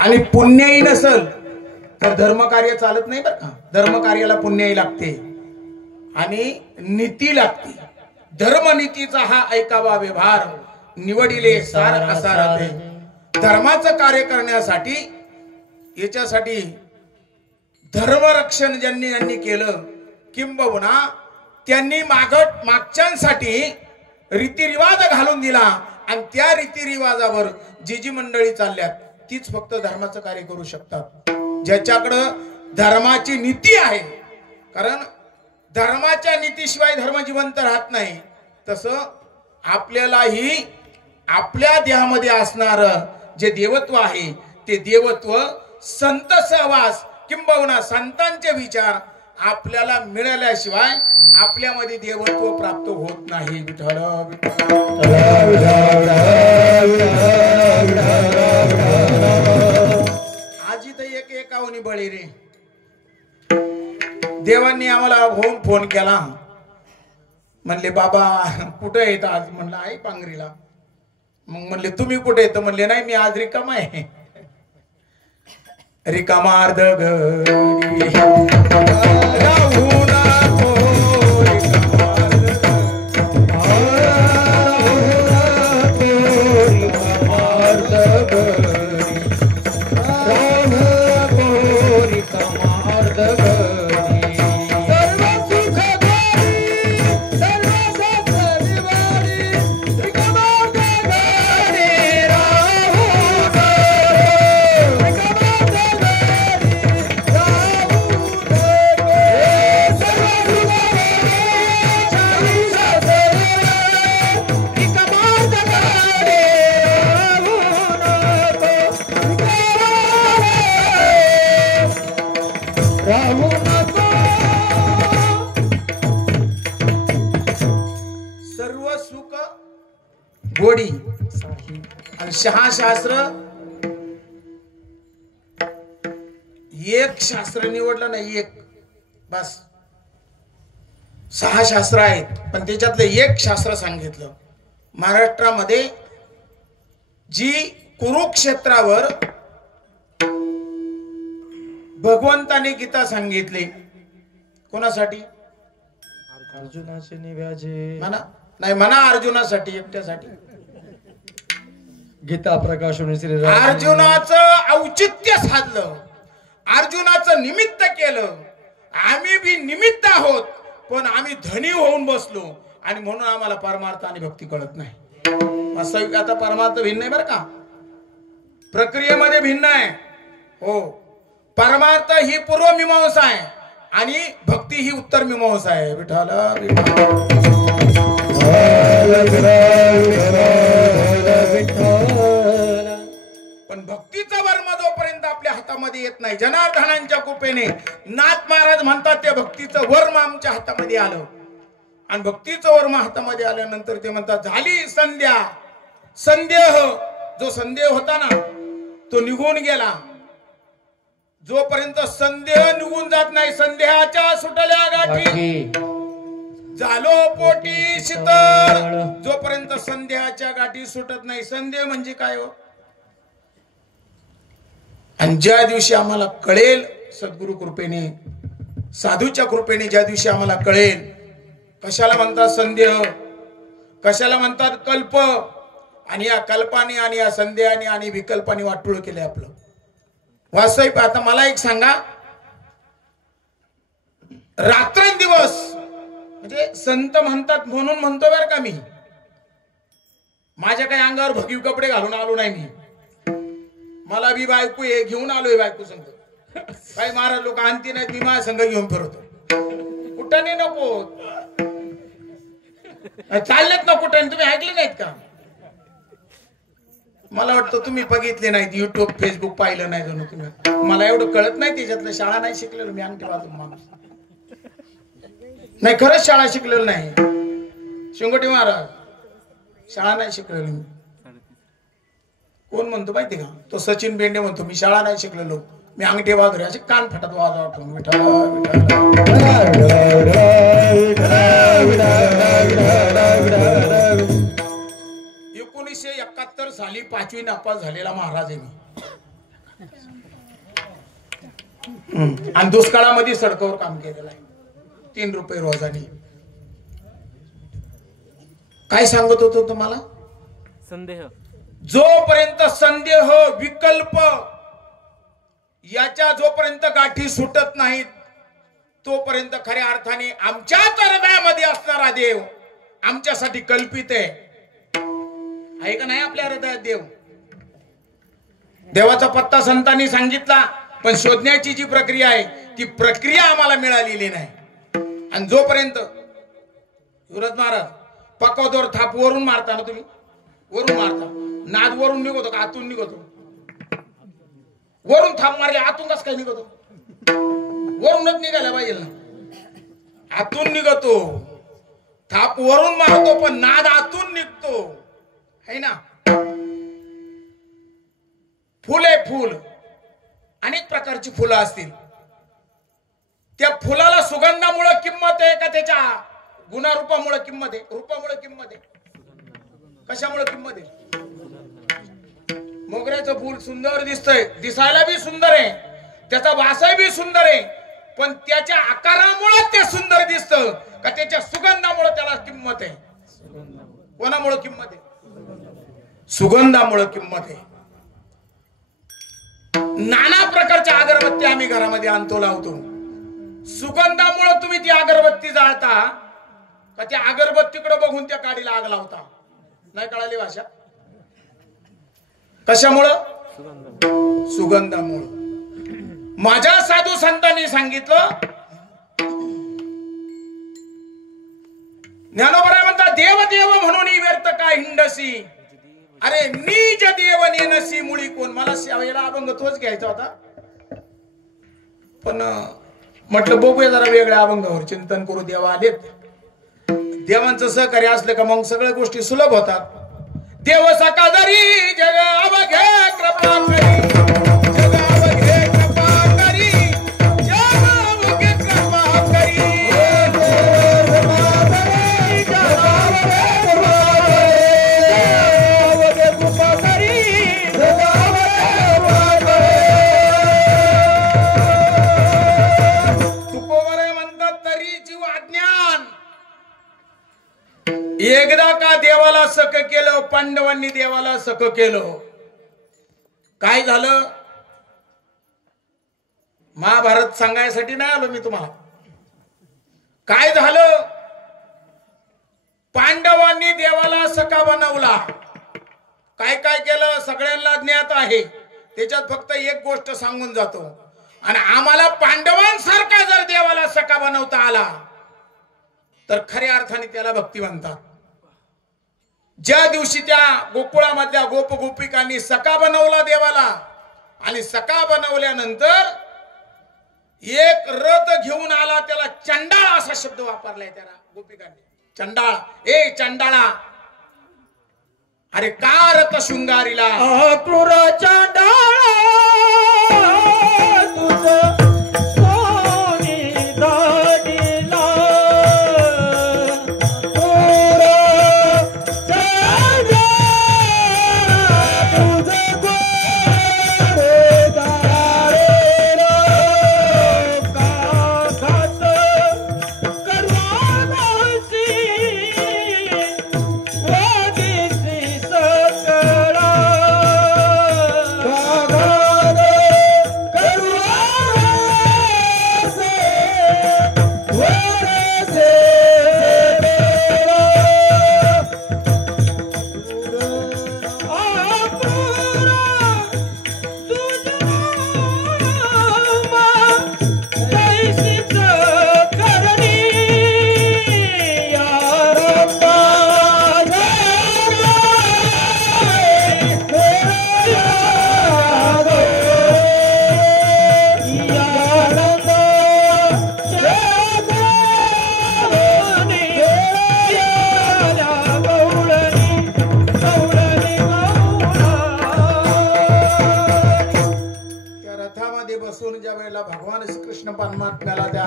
आणि पुण्याई नसल तर धर्मकार्य चालत नाही बरं का. धर्मकार्याला पुण्याई लागते आणि नीती लागते. धर्मनीतीचा हा ऐकावा व्यवहार निवडिले सार असा राहते. धर्माचं कार्य करण्यासाठी याच्यासाठी धर्मरक्षण ज्यांनी केलं किंबहुना त्यांनी मागच्यांसाठी रीतिरिवाज घालून दिला आणि त्या रीतिरिवाजावर जी मंडळी चालल्यात तीच फक्त धर्माचं कार्य करू शकतात ज्याच्याकडं धर्माची नीती आहे. कारण धर्माच्या नीतीशिवाय धर्म जिवंत राहत नाही. तसं आपल्यालाही आपल्या देहामध्ये असणार जे देवत्व आहे ते देवत्व संत सहवास किंबहुना संतांचे विचार आपल्याला मिळाल्याशिवाय आपल्यामध्ये देवत्व प्राप्त होत नाही. विठ्ठल आज इथं एक एकावनी बळी रे. देवांनी आम्हाला होऊन फोन केला. म्हणले बाबा कुठे येत आज. म्हणलं आई पांगरीला. मग म्हणले तुम्ही कुठे येत. म्हणले नाही मी आज रिकामा आहे. रिकामार्ध घरी गोडी आणि शहाशास्त्र. एक शास्त्र निवडलं नाही. एक बस 6 शास्त्र आहेत पण त्याच्यातलं एक शास्त्र सांगितलं. महाराष्ट्रामध्ये जी कुरुक्षेत्रावर भगवंताने गीता सांगितली कोणासाठी. अर्जुनाचे निव्याजे नाही म्हणा अर्जुनासाठी एकट्यासाठी. गीता प्रकाशन अर्जुनाचं औचित्य साधलं. अर्जुनाचं निमित्त केलं. आम्ही बी निमित्त आहोत पण आम्ही धनी होऊन बसलो आणि म्हणून आम्हाला परमार्थ आणि भक्ती कळत नाही. वास्तविक आता परमार्थ भिन्न आहे बरं का. प्रक्रियेमध्ये भिन्न आहे. हो परमार्थ ही पूर्व मीमांसा आहे आणि भक्ती ही उत्तर मीमांसा आहे. विठ्ठल पण भक्तीचा वर्म जोपर्यंत आपल्या हातामध्ये येत नाही. जनार्दनांच्या कृपेने नाथ महाराज म्हणतात ते भक्तीचं वर्म आमच्या हातामध्ये आलं आणि भक्तीचं वर्म हातामध्ये आल्यानंतर ते म्हणतात झाली संध्या. संदेह जो संदेह होता ना तो निघून गेला. जोपर्यंत संदेह निघून जात नाही संदेहाच्या सुटल्या गाठी झालो पोटी शीतळ. जोपर्यंत संदेहाच्या गाठी सुटत नाही. संदेह म्हणजे काय हो. आणि ज्या दिवशी आम्हाला कळेल सद्गुरु कृपेने साधूच्या कृपेने ज्या दिवशी आम्हाला कळेल कशाला म्हणतात संदेह कशाला म्हणतात कल्प. आणि या कल्पाने आणि या संदेहाने आणि विकल्पाने वाटोळ केले आपलं. वास्तविक आता मला एक सांगा रात्रंदिवस म्हणजे संत म्हणतात म्हणून म्हणतो बरं का मी. माझ्या काही अंगावर भगीव कपडे घालून आलो नाही मी. मला बी बायको हे घेऊन आलोय. बायको संग काही महाराज लोक आणती नाहीत. मी माझ्या संघ घेऊन फिरतो. कुठं नको चाललेत ना कुठं. तुम्ही ऐकले नाहीत का. मला वाटतं तुम्ही बघितले नाहीत. युट्यूब फेसबुक पाहिलं नाही जणू तुम्ही. मला एवढं कळत नाही त्याच्यातलं. शाळा नाही शिकलेलो मी. अंगठी वाजून माणूस नाही. खरंच शाळा शिकलेलो नाही. शिंगोटी महाराज शाळा नाही शिकलेलो मी. कोण म्हणतो माहिती का तो सचिन बेंडे म्हणतो मी शाळा नाही शिकलेलो मी अंगठी वाजवले असे कान फटत वाजवा आठवून. विठ्ठल 1971 साली 5वी नापास झालेला महाराज आहे मी. आणि दुष्काळामध्ये सडकावर काम केलेलं आहे 3 रुपये रोजानी. काय सांगत होतो तुम्हाला? संदेह. जोपर्यंत संदेह विकल्प याच्या जोपर्यंत गाठी सुटत नाहीत तोपर्यंत खऱ्या अर्थाने आमच्या हृदयामध्ये असणारा देव आमच्यासाठी कल्पित आहे का नाही? आपल्या हृदयात देव, देवाचा पत्ता संतांनी सांगितला, पण शोधण्याची जी प्रक्रिया आहे ती प्रक्रिया आम्हाला मिळालेली नाही. आणि जोपर्यंत युवराज महाराज पकावदोर थाप वरून मारता ना तुम्ही, वरून मारता, नाद वरून निघतो का आतून निघतो? वरून थाप मारले आतून कसं काय निघतो? वरूनच निघायला पाहिजे ना, आतून निघतो. थाप वरून मारतो पण नाद आतून निघतो, है ना? फुल आहे फुल, अनेक प्रकारची फुलं असतील. त्या फुलाला सुगंधामुळे किंमत आहे का त्याच्या गुणारूपामुळे किंमत आहे? रूपामुळे किंमत आहे. कशामुळे किंमत आहे? मोगऱ्याचं फुल सुंदर दिसतंय, दिसायला बी सुंदर आहे, त्याचा वासही बी सुंदर आहे, पण त्याच्या आकारामुळे ते सुंदर दिसतं का त्याच्या सुगंधामुळे त्याला किंमत आहे? कोणामुळे किंमत आहे? सुगंधामुळे किंमत आहे. नाना प्रकारच्या अगरबत्ती आम्ही घरामध्ये आणतो, लावतो. सुगंधामुळे तुम्ही ती अगरबत्ती जाळता का त्या अगरबत्तीकडे बघून त्या काडीला आग लावता? नाही कळाली भाषा? कशामुळं? सुगंधामुळं. माझ्या साधू संतांनी सांगितलं, ज्ञानोबराय म्हणतात, देव देव म्हणून व्यर्थ काय हिंडसी, अरे निज देव नेनसी मुळी कोण. मला यावेळेला अभंग तोच घ्यायचा होता, पण म्हटलं बघूया जरा वेगळ्या अभंगावर चिंतन करू. देवा आलेत, देवांचं सहकार्य असलं का मग सगळ्या गोष्टी सुलभ होतात. देव सकादरी जग अवघे कृपा करी, जग अवघे कृपा करी, जग अवघे कृपा करी, एकदा का देवाला सक केलं, पांडवांनी देवाला सक केलं. काय झालं? महाभारत सांगायसाठी नाही आलो मी तुम्हाला. काय झालं? पांडवांनी देवाला सखा बनवला. काय काय केलं सगळ्यांना ज्ञात आहे, त्याच्यात फक्त एक गोष्ट सांगून जातो. आणि आम्हाला पांडवांसारखा जर देवाला सखा बनवता आला तर खऱ्या अर्थाने त्याला भक्ती म्हणतात. ज्या दिवशी त्या गोकुळामधल्या गोप गोपिकांनी सखा बनवला देवाला, आणि सखा बनवल्यानंतर एक रथ घेऊन आला, त्याला चंडाळ असा शब्द वापरलाय त्याला गोपिकांनी. चंडाळ, ए चंडाळा, अरे का रथ शृंगारीला क्रूर चंडाळा तुझं भगवान श्रीकृष्ण परमात्म्याला त्या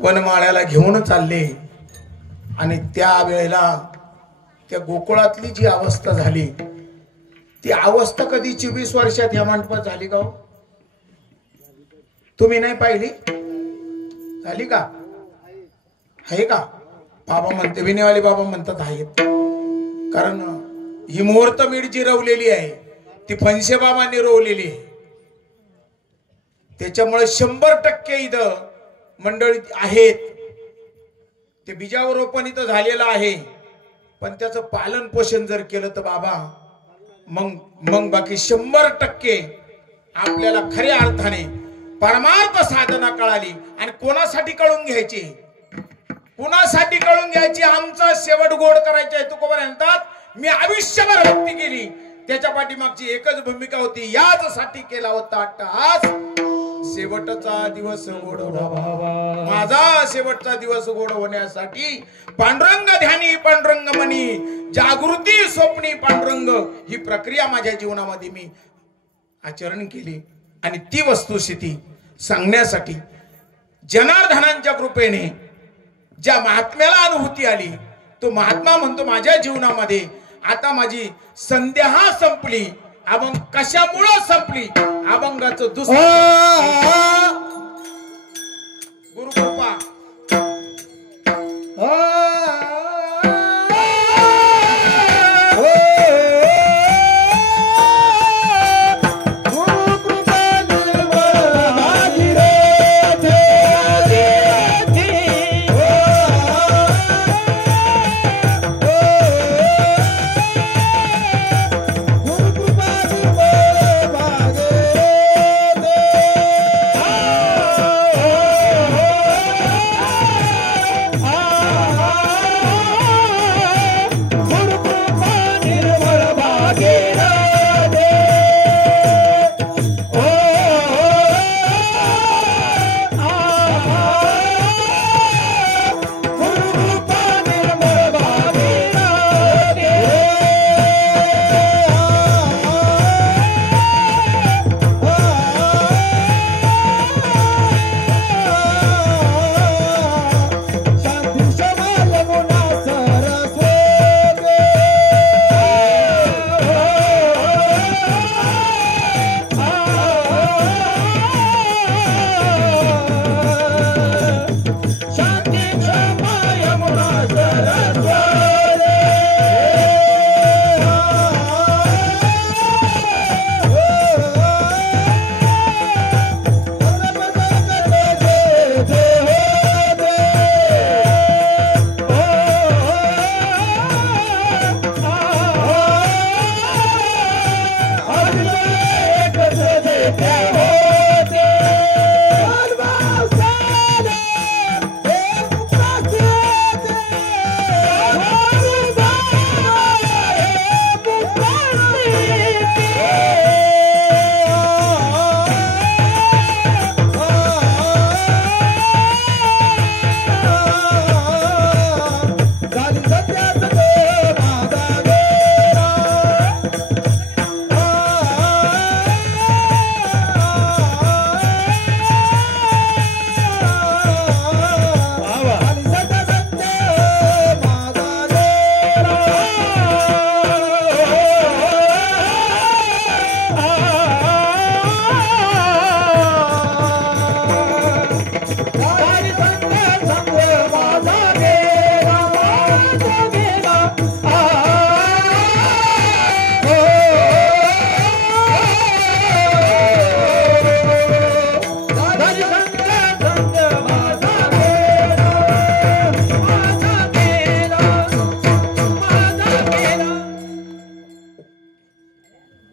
वनमाळ्याला घेऊन चालले. आणि त्या वेळेला त्या गोकुळातली जी अवस्था झाली ती अवस्था कधी 24 वर्षात या मंडपात झाली का हो? तुम्ही नाही पाहिली? झाली का? आहे का? बाबा म्हणते, विनेवाले बाबा म्हणतात आहेत. कारण ही मुहूर्त मीड जी रवलेली आहे ती फणसे बाबांनी रोवलेली आहे. त्याच्यामुळे 100% इथं मंडळी आहेत. ते बीजावरोपण इथं झालेलं आहे, पण त्याचं पालन पोषण जर केलं तर बाबा मग बाकी 100% आपल्याला खऱ्या अर्थाने परमार्थ साधना कळाली. आणि कोणासाठी कळून घ्यायची? कुणासाठी कळून घ्यायची? आमचा शेवट गोड करायचा आहे. तुकोबा म्हणतात, मी आयुष्यभर भक्ती केली, त्याच्या पाठीमागची एकच भूमिका होती, याचसाठी केला होता अट्टहास. शेवटचा दिवस गोड व्हावा, माझा शेवटचा दिवस गोड होण्यासाठी पांडुरंग ध्यानी पांडुरंग मनी जागृती स्वप्नी पांडुरंग ही प्रक्रिया माझ्या जीवनामध्ये मी आचरण केली. आणि ती वस्तुस्थिती सांगण्यासाठी जनार्दनांच्या कृपेने ज्या महात्म्याला अनुभूती आली, तो महात्मा म्हणतो, माझ्या जीवनामध्ये आता माझी संध्या संपली. अभंग कशामुळे संपली? अभंगाचं दुसरं गुरुकृपा.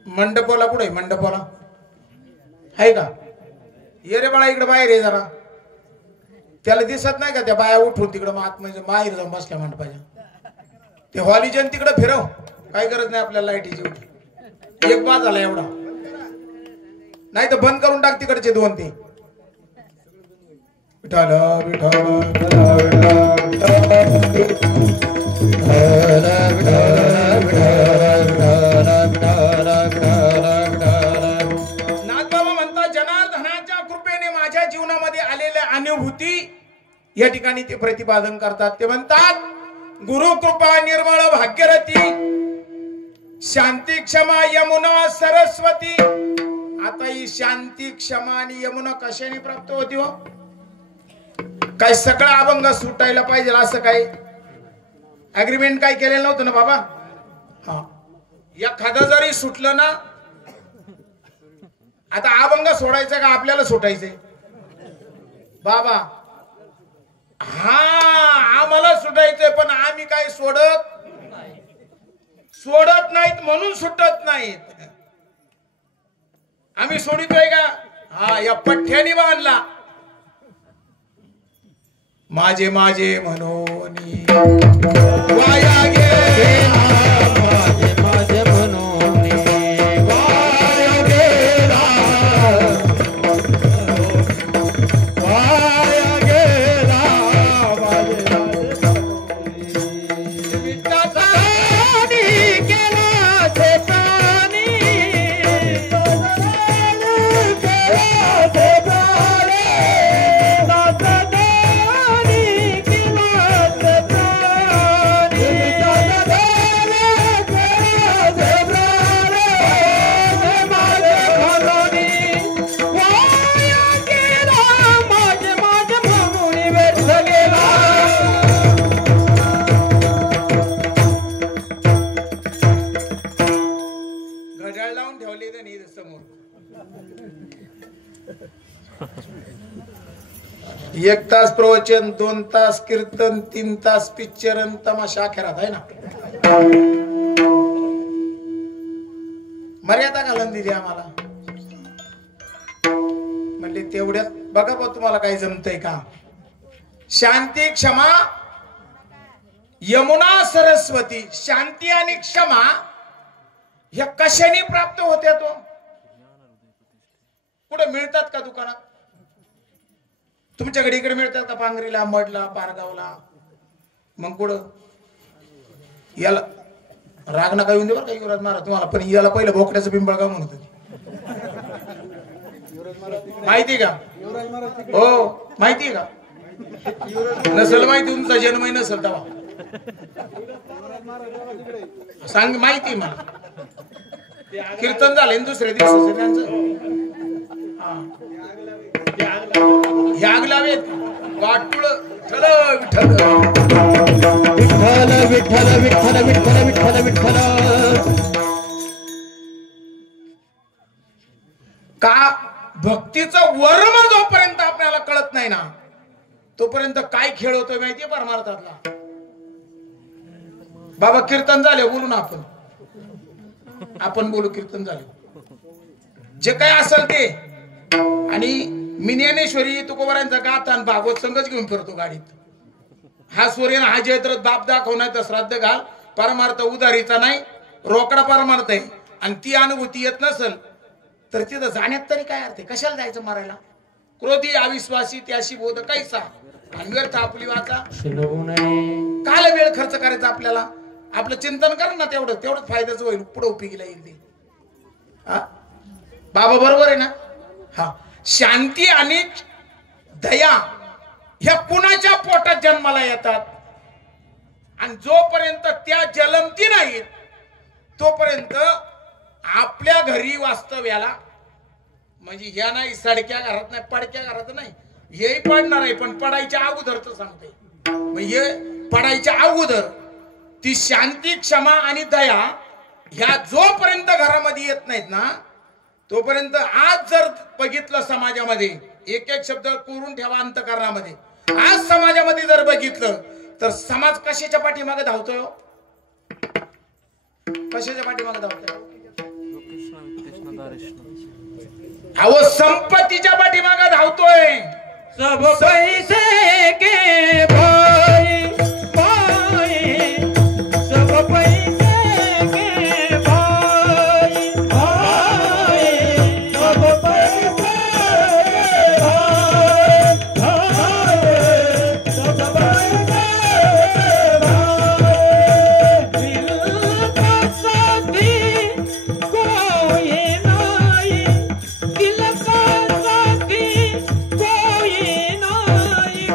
मंडपाला कुठे? मंडपाला आहे का? ये रे बाळा इकडे बाहेर ये जरा. त्याला दिसत नाही का त्या बाया उठून तिकडे म्हणजे बाहेर जाऊन बसल्या मंडपाच्या. ते हॉलिजन तिकडे फिरव, काही गरज नाही आपल्याला लाईटीची. एक बाज झाला एवढा, नाही तर बंद करून टाक तिकडचे दोन. ते विठाल नाथबाबा म्हणतात, जनार्दनाच्या कृपेने माझ्या जीवनामध्ये आलेल्या अनुभूती या ठिकाणी ते प्रतिपादन करतात. ते म्हणतात, गुरु कृपा निर्मळ भाग्यरथी शांती क्षमा यमुना सरस्वती. आता ही शांती क्षमा आणि यमुना कशाने प्राप्त होती हो? काय सगळं अभंग सुटायला पाहिजे असं काय अग्रीमेंट काय केलेलं नव्हतं ना बाबा? हा, एखादं जरी सुटलं ना, आता अभंग सोडायचं का आपल्याला सुटायचंय बाबा? हा, आम्हाला सुटायचंय, पण आम्ही काय सोडत नाहीत म्हणून सुटत नाहीत. आम्ही सोडितोय का? हा, या पठ्ठ्याने बांधला. माझे माझे म्हणून वाया गेला, माझे माझे म्हणून वाया गेला, वाया गेला माझे एक तास प्रवचन, 2 तास कीर्तन, 3 तास पिक्चर आणि तमाशा अखेरात आहे ना. मर्यादा घालून दिली आम्हाला. म्हणजे तेवढ्यात बघा बा तुम्हाला काय जमतंय का? शांती क्षमा यमुना सरस्वती. शांती आणि क्षमा ह्या कशाने प्राप्त होत्या? तो कुठे मिळतात का दुकानात? तुमच्याकडे इकडे मिळतात का? पांगरीला, मडला, पारगावला? मग कुठं? याला राग नका येऊन दे बरं का युवराज महाराज तुम्हाला, पण याला पहिलं भोकड्याचं पिंपळगाव म्हणत होते, माहिती का? हो, माहिती का? नसेल माहिती, तुमचा जन्मही नसेल तेव्हा. सांग, माहिती मला. कीर्तन झाले दुसऱ्या दिवसाचं त्यांचं. याग लावेत वाटुळ ठल विठ्ठल विठ्ठल विठ्ठल विठ्ठल विठ्ठल विठ्ठल विठ्ठल. का भक्तीचं वर्म जोपर्यंत आपल्याला कळत नाही ना, तोपर्यंत काय खेळ होतोय माहितीये परमार्थातला. बाबा कीर्तन झाले, बोलू ना आपण बोलू. कीर्तन झाले, जे काय असेल ते. आणि मी ज्ञानेश्वरी तुकोबारांचा गाथा आणि भागवत संघच घेऊन फिरतो गाडीत. हा सूर्य हा जयत्रथ बाप दाखवण्याचा श्राद्ध घाल. परमार्थ उदारीचा नाही, रोकडा परमार्थ आहे. आणि ती अनुभूती येत नसेल तर तिथं जाण्यात तरी काय अर्थ आहे? कशाला जायचं मारायला? क्रोधी अविश्वासी त्याशी बोध कैसा, आणि व्यर्थ आपली वाचा. काल वेळ खर्च करायचा आपल्याला? आपलं चिंतन कर ना, तेवढंच फायद्याचं होईल, पुढे उपयोगीला येईल ते. बाबा बरोबर आहे ना? हा, शांती आणि दया ह्या कुणाच्या पोटात जन्माला येतात? आणि जोपर्यंत त्या जलमती नाहीत तोपर्यंत आपल्या घरी वास्तव्याला, म्हणजे ह्या नाही सडक्या घरात नाही, पडक्या घरात नाही, हेही पडणार आहे, पण पडायच्या अगोदरच सांगते. म्हणजे पडायच्या अगोदर ती शांती, क्षमा आणि दया ह्या जोपर्यंत घरामध्ये येत नाहीत ना, तोपर्यंत आज जर बघितलं समाजामध्ये, एक एक शब्द कोरून ठेवा अंतःकरणामध्ये. आज समाजामध्ये जर बघितलं तर समाज कशाच्या पाठीमागे धावतोय? कशाच्या पाठीमागे धावतोय? अहो, संपत्तीच्या पाठीमागे धावतोय. सब पैसे के भाई भाई, सब पैसे के भाई भाई, सब पैसे भाई भाई, सब पैसे भाई. दिल का साथी कोई नहीं, दिल का साथी कोई नहीं,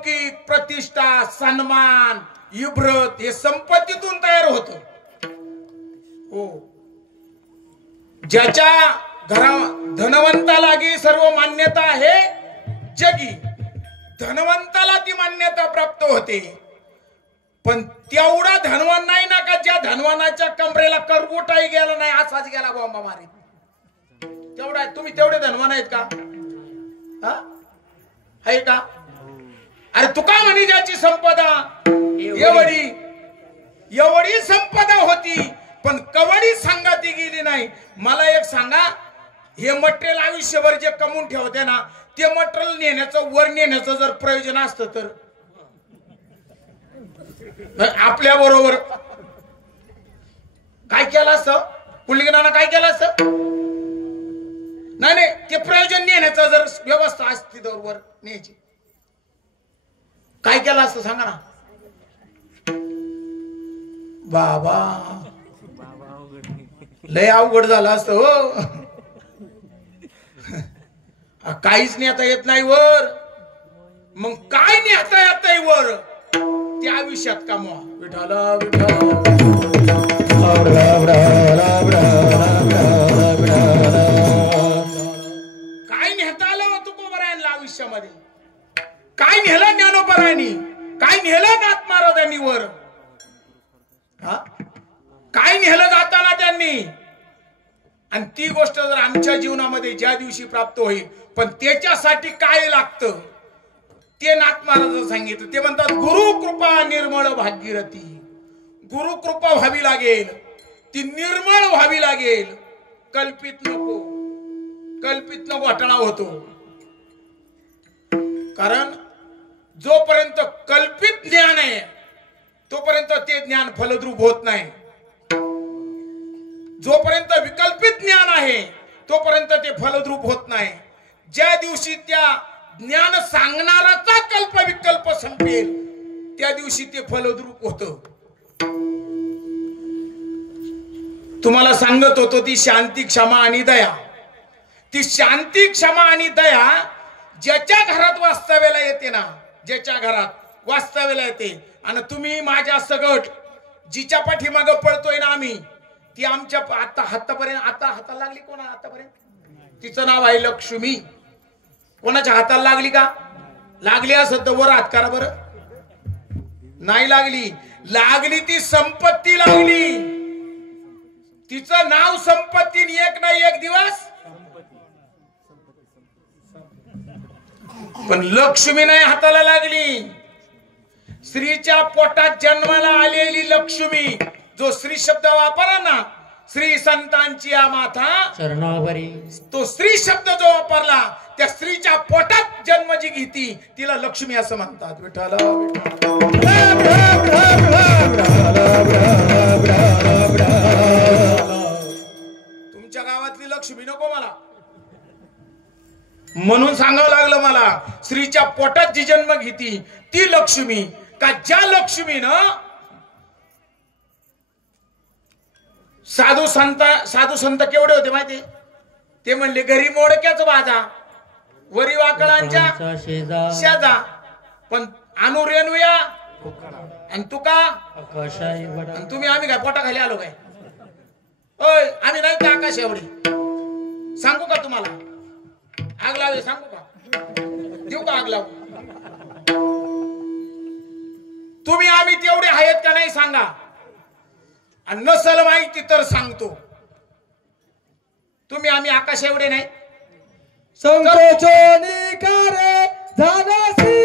लौकिक प्रतिष्ठा सन्मान इब्रत हे संपत्तीतून तयार होत. हो, ज्याच्या घरा धनवंतालागी सर्व मान्यता आहे जगी, धनवंताला ती मान्यता प्राप्त होते. पण तेवढा धनवान नाही ना का ज्या धनवानाच्या कमरेला करगोटाही गेला नाही, असाच गेला बॉम्बा मारीत. तेवढा तुम्ही तेवढे धनवान आहेत का? आहे का? अरे तुका म्हणे ज्याची संपदा एवढी संपदा होती पण कवडी संगाती गेली नाही. मला एक सांगा, हे मटेरियल आयुष्यभर जे कमवून ठेवते ना, ते मटेरियल नेण्याचं वर नेण्याचं जर प्रयोजन असतं तर आपल्या बरोबर काय केलं असतं? पुलिंगनानं काय केलं असतं? नाही, ते प्रयोजन नेण्याचं जर व्यवस्था असती तर वर न्यायची, काय केलं असतं सांगा ना बाबा. लय अवघड झालं असतं हो. काहीच नेता येत नाही वर, मग काय नेता येत वर त्या आयुष्यात कामवा. विठाला काय नेता आलं तुकोबरायांना आयुष्यामध्ये? काय नेलं ज्ञानोबरायांनी? काय नेलं नाथ महाराजांनी वर? काय नेलं जाताना त्यांनी? आणि ती गोष्ट जर आमच्या जीवनामध्ये ज्या दिवशी प्राप्त होईल, पण त्याच्यासाठी काय लागतं ते नाथ महाराज सांगितलं. ते म्हणतात गुरु कृपा निर्मळ भागीरथी. गुरु कृपा व्हावी लागेल, ती निर्मळ व्हावी लागेल. कल्पित नको घोटाळा होतो. कारण जोपर्यंत कल्पित ज्ञान आहे तोपर्यंत ते ज्ञान फलद्रूप होत नाही. जोपर्यंत विकल्पित ज्ञान आहे तोपर्यंत ते फलद्रूप होत नाही. ज्या दिवशी त्या ज्ञान सांगणाराचा कल्प विकल्प संपेल त्या दिवशी ते फलद्रूप होतं. तुम्हाला सांगत होतो ती शांती क्षमा आणि दया. ती शांती क्षमा आणि दया ज्याच्या घरात वास्तव्याला येते ना, ज्याच्या घरात वास्तव्याला येते, आणि तुम्ही माझ्या सगट जिच्या पाठीमाग पळतोय ना आम्ही, ती आमच्या आता हाताला लागली कोणा? आतापर्यंत तिचं नाव आहे लक्ष्मी. कोणाच्या हाताला लागली का? लागली असत तर वर हात करा बरं. नाही लागली ती संपत्ती लागली. तिचं नाव संपत्ती. एक ना एक दिवस पण लक्ष्मी नाही हाताला लागली. स्त्रीच्या पोटात जन्माला आलेली लक्ष्मी, जो श्री शब्द वापरा ना, श्री संतांची माथा चरणावरी, तो स्त्री शब्द जो वापरला त्या स्त्रीच्या पोटात जन्म जी घेती तिला लक्ष्मी असं म्हणतात. विठाला तुमच्या गावातली लक्ष्मी नको मला, म्हणून सांगावं लागलं मला. स्त्रीच्या पोटात जी जन्म घेती ती लक्ष्मी. का ज्या लक्ष्मीनं साधू संत केवढे होते माहिती? ते म्हणले घरी मोडक्याच बाजा, वरी वाकळांच्या शेजा, पण आणू रेणूया आणि तुका आणि तुम्ही. आम्ही काय पोटाखाली आलो काय? ओय, आम्ही नाही का आकाश एवढी? सांगू का तुम्हाला? आग लावे सांगू का? देऊ का आग लावू? तुम्ही आम्ही तेवढे आहेत का नाही सांगा. आणि नसल माहिती तर सांगतो, तुम्ही आम्ही आकाश एवढे नाही. संकोचोनी करे झालासी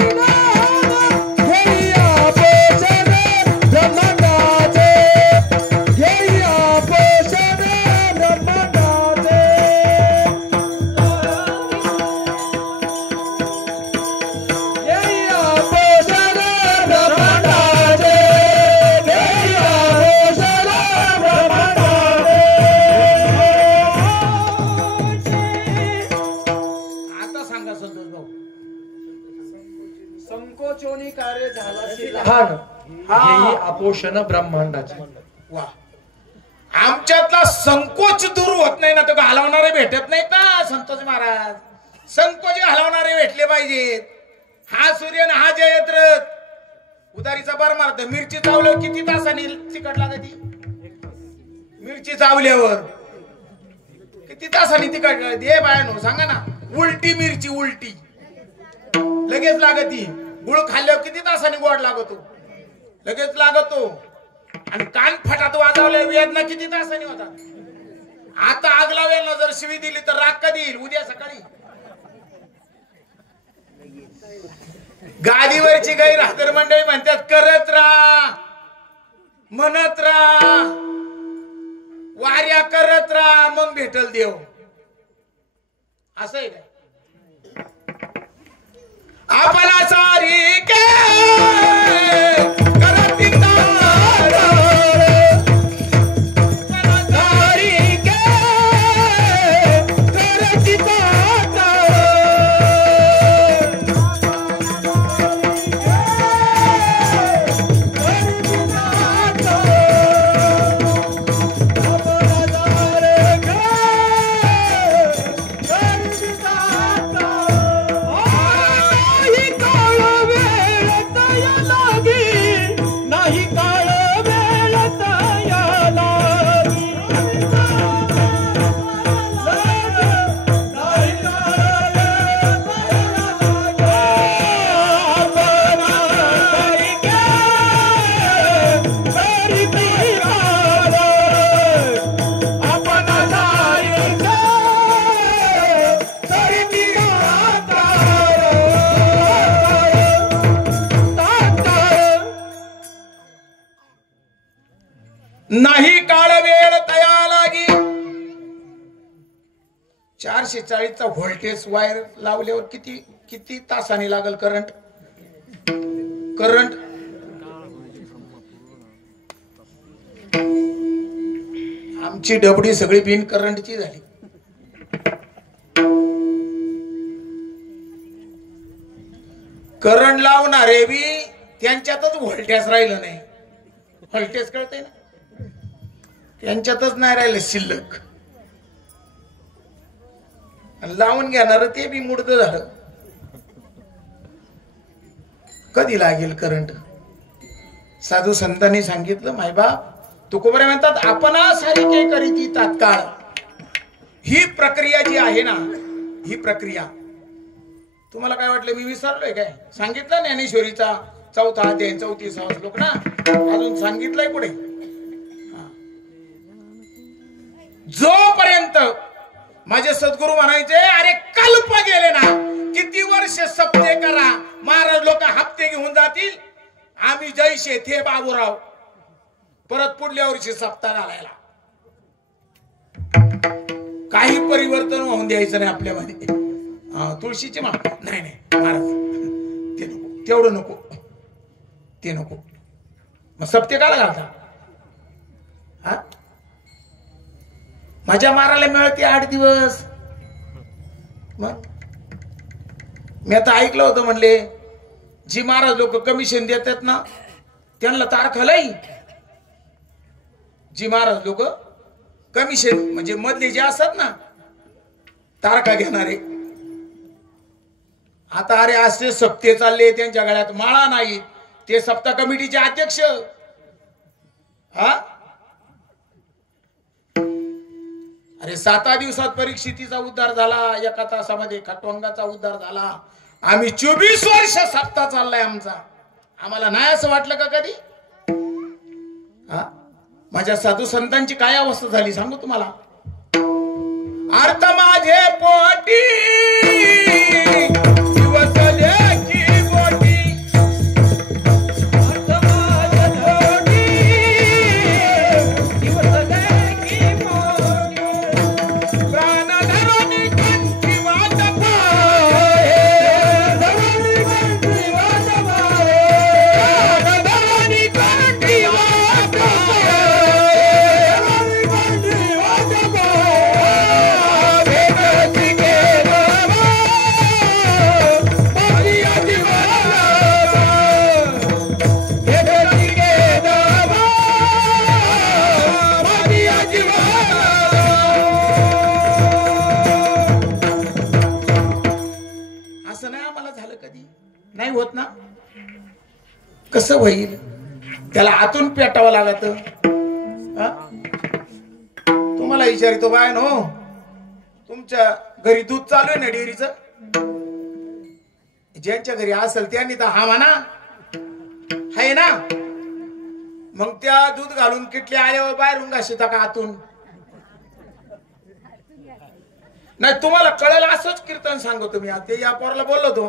संकोचोनी कार्य झालासी आपोषण ब्रह्मांडाचे. वा, आमच्यातला संकोच दूर होत नाही ना, तो घालवणारे भेटत नाहीत ना संतोष महाराज. संकोच घालवणारे भेटले पाहिजेत. हा सूर्य हा जयद्रथ उदारीचा परमार्थ. मिरची चावल्यावर किती तासांनी तिखट लागती? मिरची चावल्यावर किती तासांनी तिखट लागते? हे बायानो सांगा ना. उलटी मिरची उलटी लगेच लागती. गुळ खाल्ल्यावर किती तासांनी गोड लागतो? लगेच लागतो. आणि कान फटात वाजवल्या वेदना किती तासांनी होतात? आता आग लावेल ना जर शिवी दिली तर राग कधी येईल? उद्या सकाळी. गादीवरची गाई राहतर मंडळी म्हणतात करत राहा, म्हणत राहा, वाऱ्या करत राहा, मग भेटल देव. असं आहे का? आपला सारी के नाही काळ वेळ तया लागी. 440चा व्होल्टेज वायर लावल्यावर किती किती तासांनी लागल करंट? करंट आमची डबडी सगळी बिन करंटची झाली. करंट लावणारे बी त्यांच्यातच व्होल्टेज राहिलं नाही. व्होल्टेज कळते ना, त्यांच्यातच नाही राहिलं शिल्लक. लावून घेणार ते बी मुडद झालं. कधी लागेल करंट? साधू संतांनी सांगितलं, मायबाप तुकोबरे म्हणतात आपण सारिके करीती तात्काळ. ही प्रक्रिया जी आहे ना, ही प्रक्रिया तुम्हाला काय वाटलं मी विसरलोय काय? सांगितलं ज्ञानेश्वरीचा 4था अध्याय 34वा श्लोक ना, अजून सांगितलंय पुढे. जोपर्यंत माझे सद्गुरू म्हणायचे अरे कल्प गेले ना, किती वर्ष सप्ते करा, महाराज लोक हप्ते घेऊन जातील, आम्ही जैसे थे बाबूराव परत पुढल्या वर्षी सप्ताह घालायला. काही परिवर्तन होऊन द्यायचं नाही आपल्यामध्ये. तुळशीची मा नाही नाही महाराज ते नको, तेवढं नको, ते नको. मग सप्ते काला घालता? हा माझ्या मारायला मिळते 8 दिवस. मग मी आता ऐकलं होतं म्हणले जी महाराज लोक कमिशन देतात ना त्यांना तारखालाई. जी महाराज लोक कमिशन म्हणजे मधले जे असतात ना तारखा घेणारे, आता अरे असे सप्ते चालले त्यांच्या गळ्यात माळा नाही, ते सप्ताह कमिटीचे अध्यक्ष. हा अरे 7 दिवसात परीक्षितीचा उद्धार झाला, 1 तासामध्ये खटवंगाचा उद्धार झाला. आम्ही 24 वर्ष सप्ताह चाललाय आमचा. आम्हाला नाही असं वाटलं का कधी? हा माझ्या साधू संतांची काय अवस्था झाली सांगू तुम्हाला. अर्थ माझे पोटी कसं होईल? त्याला आतून पेटावं लागत. तुम्हाला विचारितो बाय नो, तुमच्या घरी दूध चालू आहे ना डेअरीचं? ज्यांच्या घरी असेल त्यांनी तर हा म्हणा आहे ना. मग त्या दूध घालून किटली आल्यावर बाहेरून घाशिता का आतून? नाही, तुम्हाला कळेल असंच कीर्तन सांगतो मी. ते या पोराला बोललो होतो,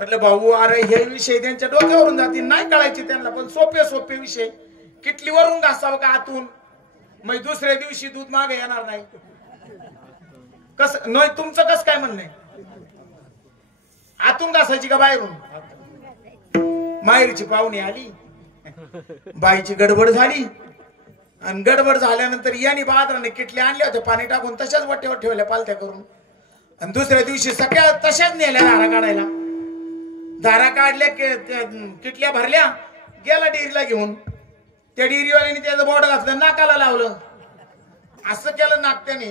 म्हटलं भाऊ अरे हे विषय त्यांच्या डोक्यावरून जातील, नाही कळायचे त्यांना, पण सोपे सोपे विषय. किटलीवरून घासावं का आतून? मग दुसऱ्या दिवशी दूध मागे येणार नाही. कसं नाही, तुमचं कसं काय म्हणणं आहे? आतून घासायची का बाहेरून? माहेरची पाहुणी आली, बाईची गडबड झाली, आणि गडबड झाल्यानंतर याने बाजाराने किटल्या आणल्या होत्या पाणी टाकून, तशाच वाटेवर ठेवल्या पालत्या करून. आणि दुसऱ्या दिवशी सगळ्या तशाच नेल्या धारा काढायला. धारा काढल्या, किटल्या भरल्या, गेला डेअरीला घेऊन. त्या डेअरीवाल्याने त्याचं बोर्ड घातलं, नाकाला लावलं, असं केलं नाकत्याने,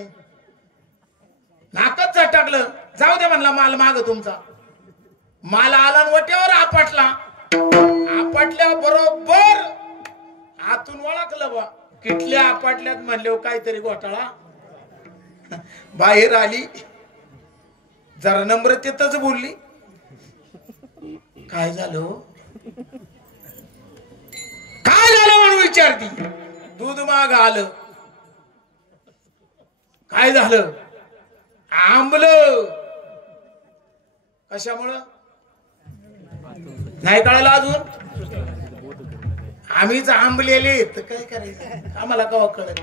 नाकच झटाकलं. जाऊ दे म्हणला, माल माग तुमचा. माल आला वट्यावर आपटला. आपटल्या बरोबर आतून ओळखलं बा, किटल्या आपटल्यात म्हणले काहीतरी घोटाळा. बाहेर आली, जरा नम्रतेतच बोलली, काय झालं काय झालं म्हणून विचारती. दूध माग आलं. काय झालं? आंबलं. कशामुळं नाही कळालं अजून? आम्हीच आंबलेले, तर काय करायचं आम्हाला कवा कळत?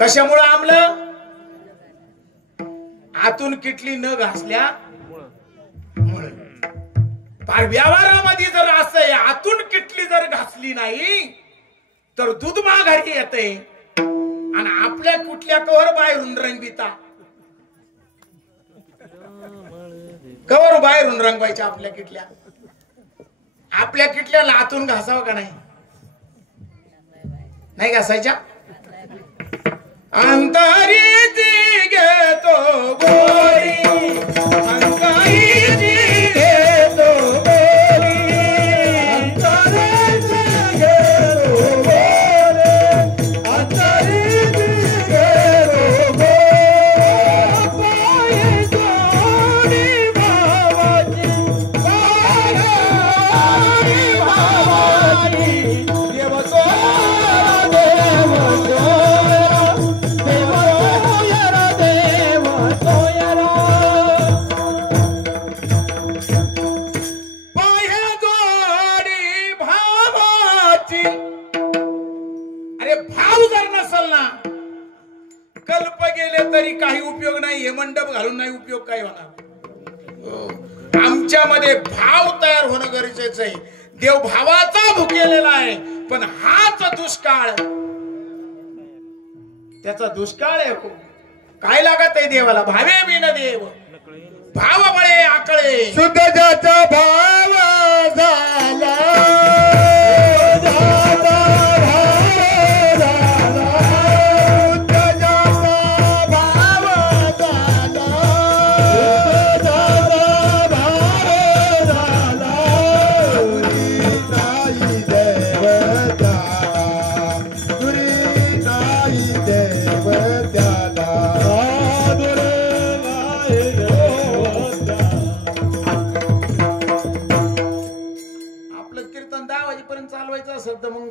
कशामुळं आंबलं? आतून किटली न घासल्या मुळे. व्यवहारामध्ये जर असं आहे, आतून किटली जर घासली नाही तर दूध माघारी येते, आणि आपल्या कुठल्या कवर बाहेरून रंगविता. कवर बाहेरून रंगवायच्या आपल्या किटल्या? आपल्या किटल्याला आतून घासावं का नाही? नाही घासायच्या? अंतरीची घेतो गोरी, अंतरीची घेतो गोरी, अंतरीची घेतो गोरी, अंतरीची घेतो गोरी, जोडी भावाची, भावाची, देव तरी काही उपयोग नाही. हे मंडप घालून नाही उपयोग काय होणार. आमच्यामध्ये भाव तयार होणं गरजेचं आहे. देव भावाचा भुकेलेला आहे, पण हाच दुष्काळ, त्याचा दुष्काळ आहे. काय लागत आहे देवाला? भावे बिन देव भाव बळे आकळे. शुद्ध ज्याचा भाव झाला,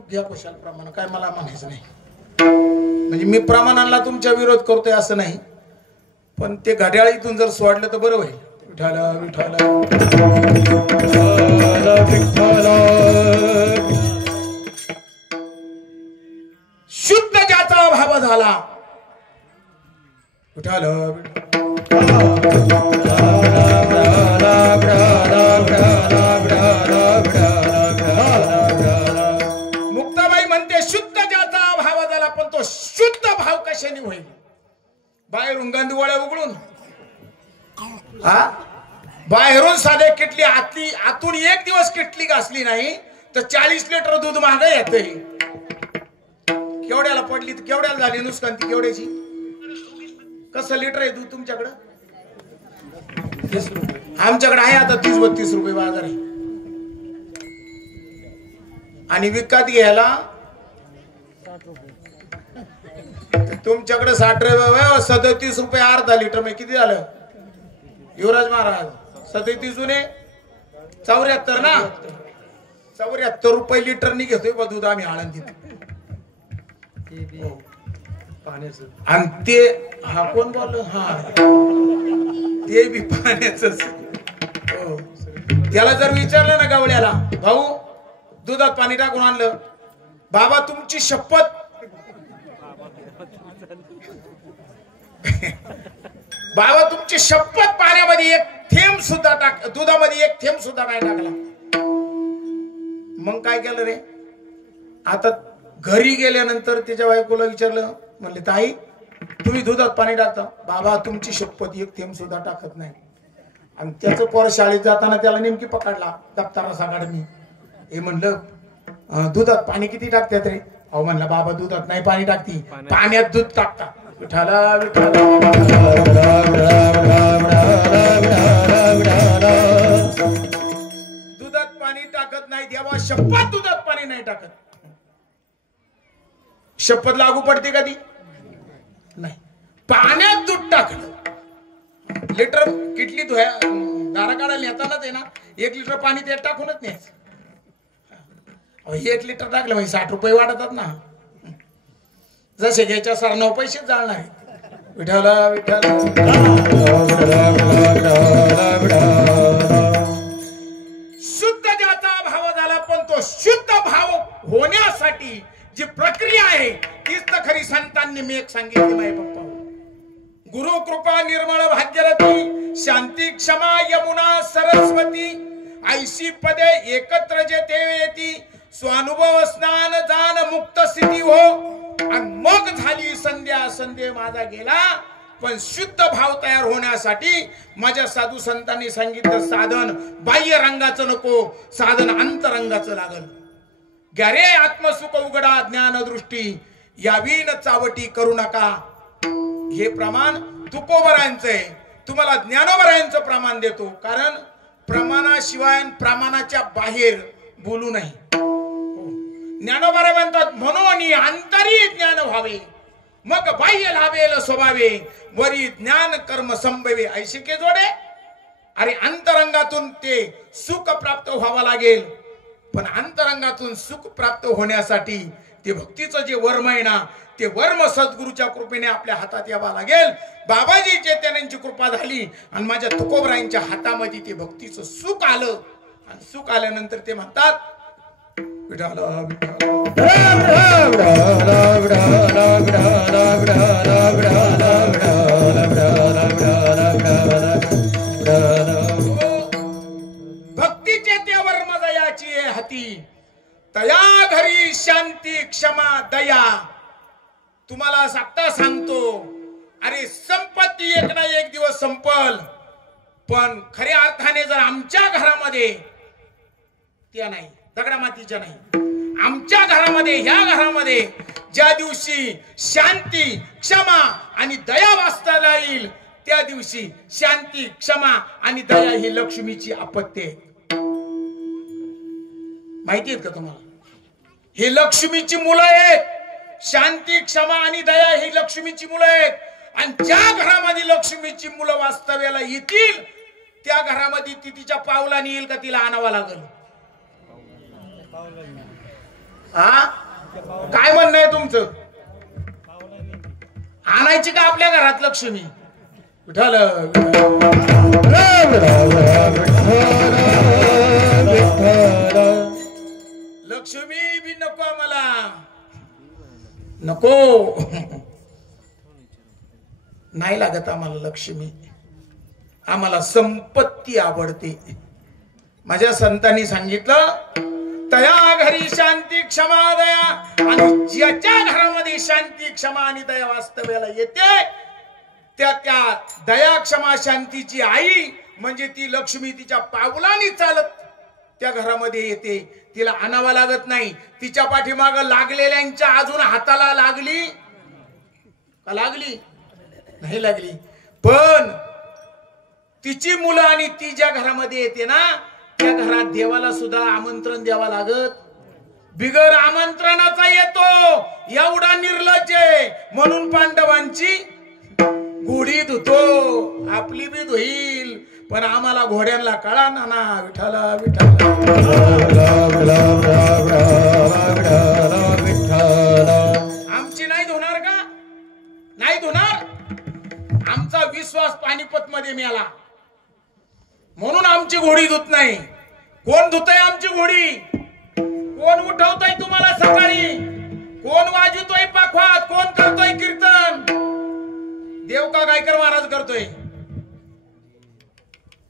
घ्या कुशाल प्रमाण. काय मला म्हणायचं नाही, म्हणजे मी प्रमाणाला तुमच्या विरोध करतोय असं नाही, पण ते घड्याळ इथून जर सोडलं तर बरं होईल. विठाल विठाल शुद्ध ज्याचा भाव झाला. विठाल शुद्ध भाव कशाने होईल? बाहेरून गांधीवाळ्या उघडून, बाहेरून साधे किटली आतून एक दिवस किटली घासली नाही तर 40 लिटर दूध महाग येते. केवढ्याला पडली तर केवढ्याला झाली नुकसान ती केवढ्याची? कसं लिटर आहे दूध तुमच्याकडं? आमच्याकडे आहे आता 30-32 रुपये बाजार आहे. आणि विकत घ्यायला तुमच्याकडे 60 ₹37 अर्धा लिटर मग किती झालं युवराज महाराज? 37 जुने 74 ना, 74 रुपये लिटरनी घेतोय बा दूध आम्ही आळंदीत. आणि ते हा कोण बोललो? हा ते बी पाण्याच. त्याला जर विचारलं ना गवळ्याला, भाऊ दुधात पाणी टाकून आणलं, बाबा तुमची शपथ, बाबा तुमची शपथ, पाण्यामध्ये एक थेंब सुद्धा दुधामध्ये एक थेंब सुद्धा नाही टाकला. मग काय केलं रे? आता घरी गेल्यानंतर त्याच्या बायकोला विचारलं, म्हणले ताई तुम्ही दुधात पाणी टाकता? बाबा तुमची शपथ एक थेंब सुद्धा टाकत नाही. आणि त्याचं पोर शाळेत जाताना त्याला नेमकी पकडला दप्तरा सकाळ मी. हे म्हणलं दुधात पाणी किती टाकतात रे? अहो म्हणला बाबा दुधात नाही पाणी टाकती, पाण्यात दूध टाकता. विठाला दुधात पाणी टाकत नाही, देवा शपथ दुधात पाणी नाही टाकत. शपथ लागू पडते कधी नाही. पाण्यात दूध टाकलं, लिटर किटली धुया दारा काढायला नेतानाच आहे ना 1 लिटर पाणी त्यात टाकूनच न्यायचं. 1 लिटर टाकलं म्हणजे 60 रुपये वाढतात ना. जसे घ्यायच्या सरनाव पैसेच जाणार आहेत. विठाला विठाला शुद्ध ज्याचा भाव झाला, पण तो शुद्ध भाव होण्यासाठी जी प्रक्रिया आहे तीच तर खरी संतांनी मी एक सांगितली माय पप्पा. गुरु कृपा निर्मळ भाग्यरथी शांती क्षमा यमुना सरस्वती ऐशी पदे एकत्र जे देव येती स्वानुभव स्नान जान मुक्त स्थिती हो. आणि मग झाली संध्या, संध्या माझा गेला. पण शुद्ध भाव तयार होण्यासाठी माझ्या साधू संतांनी सांगितलं साधन बाह्य रंगाचं नको, साधन अंतरंगाचं लागल. ग्यारे आत्मसुख उघडा ज्ञान दृष्टी यावीन चावटी करू नका. हे प्रमाण तुकोबरायांचं आहे. तुम्हाला ज्ञानोबरायांचं प्रमाण देतो, कारण प्रमाणाशिवाय प्रमाणाच्या बाहेर बोलू नाही. ज्ञानोबरा म्हणतात म्हणून अंतरी ज्ञान व्हावे, मग बाह्य लाभेल स्वभावे, वरी ज्ञान कर्म संभवे ऐशिके जोडे. अरे अंतरंगातून ते सुख प्राप्त व्हावं लागेल. पण अंतरंगातून सुख प्राप्त होण्यासाठी ते भक्तीचं जे वर्म आहे ना, ते वर्म सद्गुरूच्या कृपेने आपल्या हातात यावं लागेल. बाबाजी चैतन्यांची कृपा झाली आणि माझ्या तुकोबरायांच्या हातामध्ये ते भक्तीचं सुख आलं. आणि सुख आल्यानंतर ते म्हणतात भक्तीचे ते वर्म दयाची हाती, तया घरी शांती क्षमा दया. तुम्हाला आत्ता सांगतो, अरे संपत्ती एक ना एक दिवस संपल, पण खऱ्या अर्थाने जर आमच्या घरामध्ये त्या नाही, दगडा मातीच्या नाही, आमच्या घरामध्ये, ह्या घरामध्ये ज्या दिवशी शांती क्षमा आणि दया वाचता येईल, त्या दिवशी शांती क्षमा आणि दया ही लक्ष्मीची आपत्ती आहे. माहिती आहेत का तुम्हाला? हे लक्ष्मीची मुलं आहेत. शांती क्षमा आणि दया ही लक्ष्मीची मुलं आहेत. आणि ज्या घरामध्ये लक्ष्मीची मुलं वास्तव्याला येतील, त्या घरामध्ये ती तिच्या पावलाने येईल का तिला आणावं लागल? हा, काय म्हणणं आहे तुमचं? आणायची का आपल्या घरात लक्ष्मी? विठ्ठल लक्ष्मी बी नको मला, नको, नाही लागत आम्हाला लक्ष्मी. आम्हाला संपत्ती आवडते. माझ्या संतांनी सांगितलं तया घरी शांती क्षमा दया. आणि ज्याच्या घरामध्ये शांती क्षमा आणि दया वास्तव्याला येते, त्या दया क्षमा शांतीची आई म्हणजे ती लक्ष्मी तिच्या पावलांनी चालत त्या घरामध्ये येते. तिला आणावं लागत नाही. तिच्या पाठीमाग लागलेल्यांच्या अजून हाताला लागली का? लागली नाही लागली. पण तिची मुलं आणि ती ज्या घरामध्ये येते ना, त्या घरात देवाला सुद्धा आमंत्रण द्यावं लागत बिगर आमंत्रणाचा येतो, एवढा निर्लज्ज आहे. म्हणून पांडवांची घोडी धुतो, आपली बी धुईल, पण आम्हाला घोड्यांना कळा ना विठाला आमची नाही धुणार का? नाही धुणार. आमचा विश्वास पानिपत मध्ये मिळाला म्हणून आमची घोडी धुत नाही. कोण धुतय आमची घोडी? कोण उठवतय तुम्हाला सकाळी? कोण वाजवतोय पाखवात? कोण करतोय कीर्तन? देव का गायकर महाराज करतोय?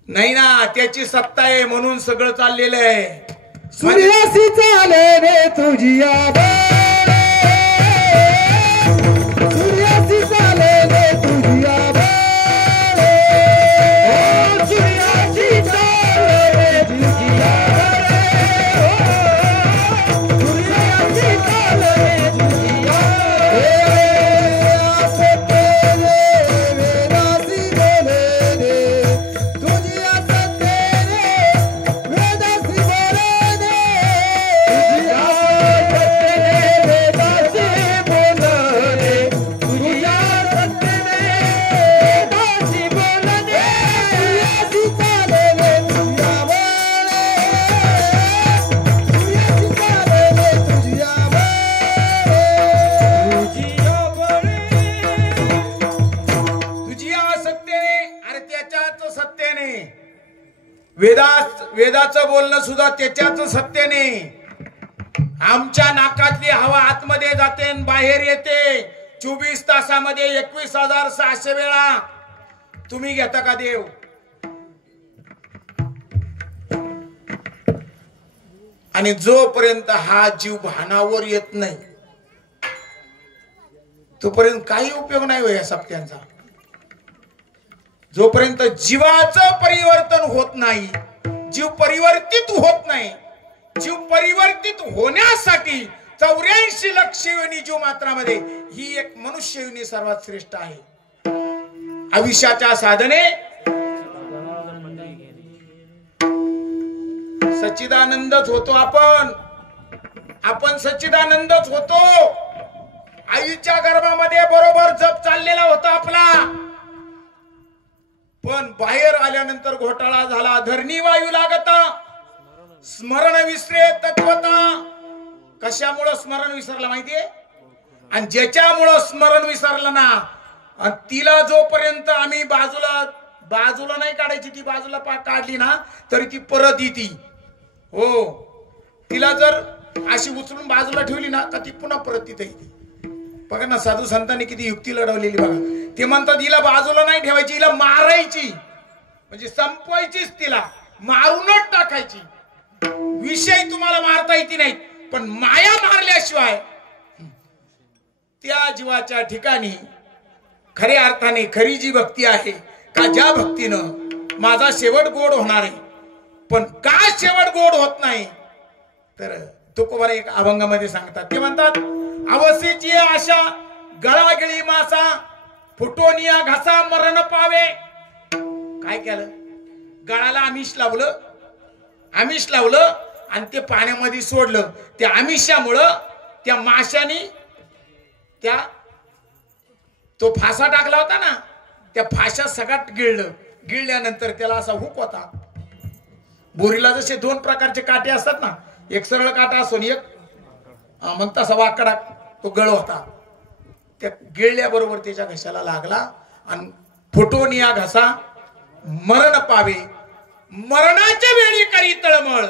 नाही ना, त्याची सत्ता आहे म्हणून सगळं चाललेलं आहे. सूर्यासी चाले रे तुझी सूर्यासी चाले रे तुझी सूर्यासी चाले रे तुझी सूर्यासी चाले रे तुझी वेदाचं बोलणं सुद्धा त्याच्याच सत्याने. आमच्या नाकातली हवा आतमध्ये जाते आणि बाहेर येते. 24 तासामध्ये 21,600 वेळा. तुम्ही घेता का देव? आणि जोपर्यंत हा जीव भानावर येत नाही तोपर्यंत काही उपयोग नाही हो या सप्त्यांचा. जोपर्यंत जीवाचं परिवर्तन होत नाही, जीव परिवर्तित होत नाही, जीव परिवर्तित होण्यासाठी 84 लक्ष योनी जीव मात्रामध्ये ही एक मनुष्य योनी सर्वात श्रेष्ठ आहे. आयुष्याच्या साधने सच्चिदानंदच होतो. आपण सच्चिदानंदच होतो. आईच्या गर्भामध्ये बरोबर जप चाललेला होता आपला, पण बाहेर आल्यानंतर घोटाळा झाला. धरणी वायू लागता, स्मरण विसरे तत्वता. कशामुळं स्मरण विसरला माहितीये? आणि ज्याच्यामुळं स्मरण विसरलं ना, तिला जोपर्यंत आम्ही बाजूला नाही काढायची, ती बाजूला काढली ना तरी ती परत येते. हो, तिला जर अशी उचलून बाजूला ठेवली ना का ती पुन्हा परत तिथे येते. बघा ना, साधू संतांनी किती युक्ती लढवलेली बघा. ते म्हणतात हिला बाजूला नाही ठेवायची, हिला मारायची, म्हणजे संपवायचीच, तिला मारूनच टाकायची. विषय तुम्हाला मारता येते नाही, पण माया मारल्याशिवाय त्या जीवाच्या ठिकाणी खऱ्या अर्थाने खरी जी भक्ती आहे का, ज्या भक्तीनं माझा शेवट गोड होणार आहे. पण का शेवट गोड होत नाही तर तुकोबारा एक अभंगामध्ये सांगतात. ते म्हणतात, अवसेची आशा गळागिळी मासा, फुटोनिया घासा मरण पावे. काय केलं? गळाला आमिष लावलं आणि ते पाण्यामध्ये सोडलं. त्या आमिषामुळं त्या माशाने तो फासा टाकला होता ना, त्या फाशा सगळ्यात गिळल्यानंतर त्याला असा हुक होता. बोरीला जसे 2 प्रकारचे काटे असतात ना, एक सरळ काटा असतो आणि एक मग तसा वाकडा तो गळ होता. त्या गिळल्याबरोबर त्याच्या घशाला लागला आणि फुटून या घसा मरण पावे. मरणाच्या वेळी करी तळमळ,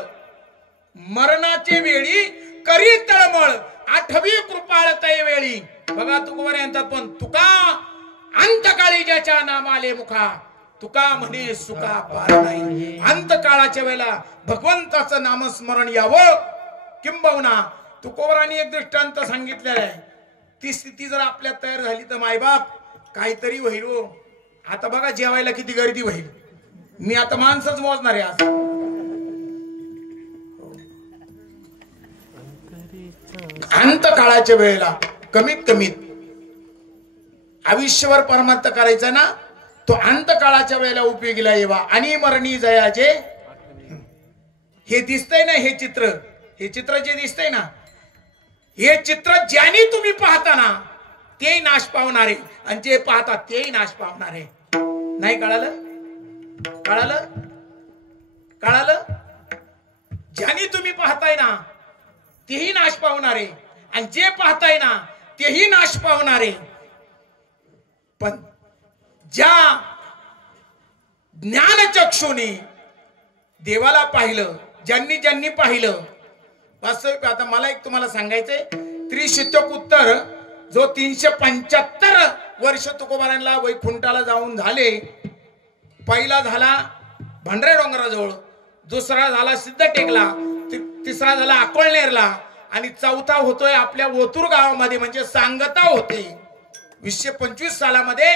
मरणाच्या वेळी करी तळमळ, आठवी कृपाळ तय वेळी. बघा तुकोबारा म्हणतात, पण तुका अंतकाळी ज्याच्या नामाले मुखा, तुका म्हणे सुका पार नाही. अंतकाळाच्या वेळेला भगवंताचं नामस्मरण यावं. किंबहुना तुकोबारांनी एक दृष्टांत सांगितलेला आहे. ती स्थिती जर आपल्यात तयार झाली तर मायबाप काहीतरी होईल हो. आता बघा जेवायला किती गर्दी होईल. मी आता माणसंच मोजणार आहे आज. अंतकाळाच्या वेळेला कमीत आयुष्यभर परमार्थ करायचा ना, तो अंतकाळाच्या वेळेला उपयोगीला येवा. आणि मरणी जयाचे हे दिसतंय ना, हे चित्र जे दिसतंय ना, हे चित्र ज्याने तुम्ही पाहता ना तेही नाश पावणारे आणि जे पाहता तेही नाश पावणारे. नाही कळालं? कळालं? कळालं? ज्याने तुम्ही पाहताय ना तेही नाश पावणारे आणि जे पाहताय ना तेही नाश पावणारे. पण ज्या ज्ञानचक्षुने देवाला पाहिलं, ज्यांनी ज्यांनी पाहिलं, वास्तविक आता मला एक तुम्हाला सांगायचंय, त्रिशतक उत्तर जो 375 वर्ष तुकोबारांना वैकुंठाला जाऊन झाले. पहिला झाला भंडारा डोंगराजवळ, दुसरा झाला सिद्धटेकला, तिसरा झाला अकोळनेरला आणि चौथा होतोय आपल्या ओतूर गावामध्ये म्हणजे सांगता होते. 2025 सालामध्ये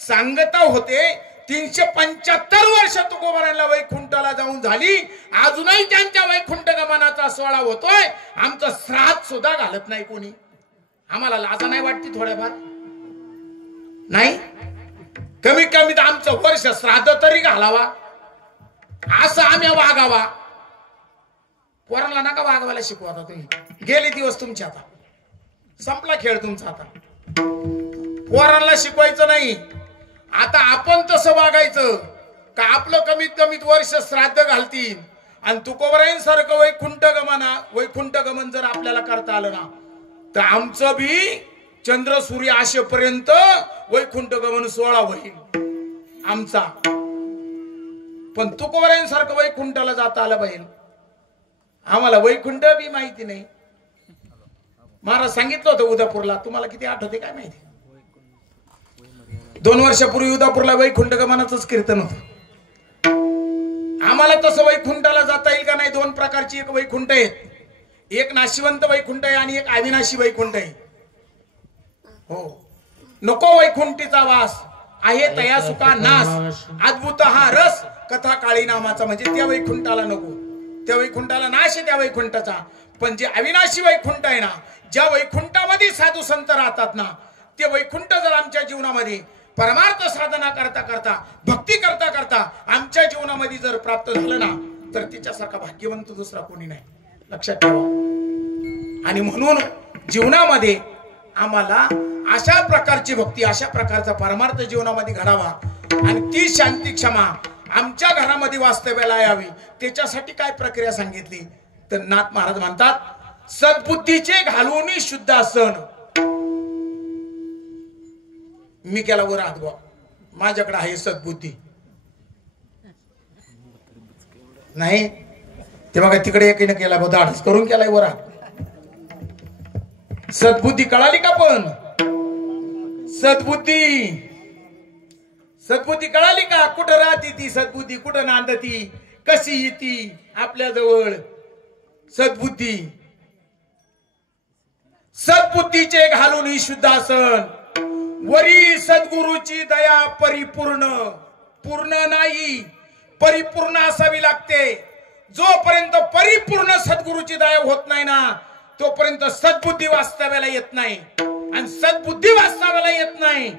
सांगता होते. 375 वर्ष तुकोबारांना वैकुंठाला जाऊन झाली. अजूनही त्यांच्या वैकुंठ गमनाचा सोहळा होतोय. आमचं श्राद्ध सुद्धा घालत नाही कोणी. आम्हाला लाजा नाही वाटते थोड्याफार? नाही, कमी कमी आमचं वर्ष श्राद्ध तरी घालावा असं आम्ही वागावा. पोरांना नका वागवायला शिकवा. आता तुम्ही गेले दिवस तुमचे, आता संपला खेळ तुमचा. आता पोरांना शिकवायचं नाही. आता आपण तसं वागायचं का आपलं कमीत कमीत वर्ष श्राद्ध घालतील आणि तुकोबारांसारखं वैकुंठ गमन जर आपल्याला करता आलं ना तर आमचं बी चंद्र सूर्य आशेपर्यंत वैकुंठ गमन सोहळा होईल आमचा. पण तुकोबारांसारखं वैकुंठाला जाता आलं पाहिजे. आम्हाला वैकुंठ बी माहिती नाही. महाराज सांगितलं होतं उदापूरला, तुम्हाला किती आठवते काय माहिती. 2 वर्षापूर्वी उदापूरला वैकुंठ गमनाचंच कीर्तन होतं. आम्हाला तसं वैकुंठाला जाता येईल का नाही? 2 प्रकारची एक वैकुंठ आहेत. एक नाशिवंत वैकुंठ आहे आणि एक अविनाशी वैकुंठ आहे. हो, नको वैकुंठीचा वास आहे तया सुका नाश, अद्भुत हा रस कथा काळी नामाचा. म्हणजे त्या वैकुंठाला नको, त्या वैकुंठाला नाश आहे त्या वैकुंठाचा. पण जे अविनाशी वैकुंठ आहे ना, ज्या वैकुंठामध्ये साधू संत राहतात ना, ते वैकुंठ जर आमच्या जीवनामध्ये परमार्थ साधना करता करता, भक्ती करता करता आमच्या जीवनामध्ये जर प्राप्त झालं ना तर तिच्यासारखा भाग्यवंत दुसरा कोणी नाही. लक्षात ठेवा. आणि म्हणून जीवनामध्ये आम्हाला अशा प्रकारची भक्ती, अशा प्रकारचा परमार्थ जीवनामध्ये घडावा आणि ती शांती क्षमा आमच्या घरामध्ये वास्तव्याला यावी. त्याच्यासाठी काय प्रक्रिया सांगितली तर नाथ महाराज म्हणतात, सद्बुद्धीचे घालून शुद्ध आसन. मी केला वर हात बा, माझ्याकडे आहे सद्बुद्धी नाही. ते बघा तिकडे एकीने केला बघा, धाडस करून केलाय वर हात. सद्बुद्धी कळाली का? पण सद्बुद्धी कळाली का? कुठं राहती ती सद्बुद्धी, कुठं नांदती, कशी येती आपल्या जवळ सद्बुद्धीचे घालून शुद्धासन. वरी सद्गुरूची दया पूर्ण नाही, परिपूर्ण असावी लागते. जोपर्यंत परिपूर्ण सद्गुरूची दया होत नाही ना तोपर्यंत सद्बुद्धी वास्तव्याला येत नाही. आणि सद्बुद्धी वास्तव्याला येत नाही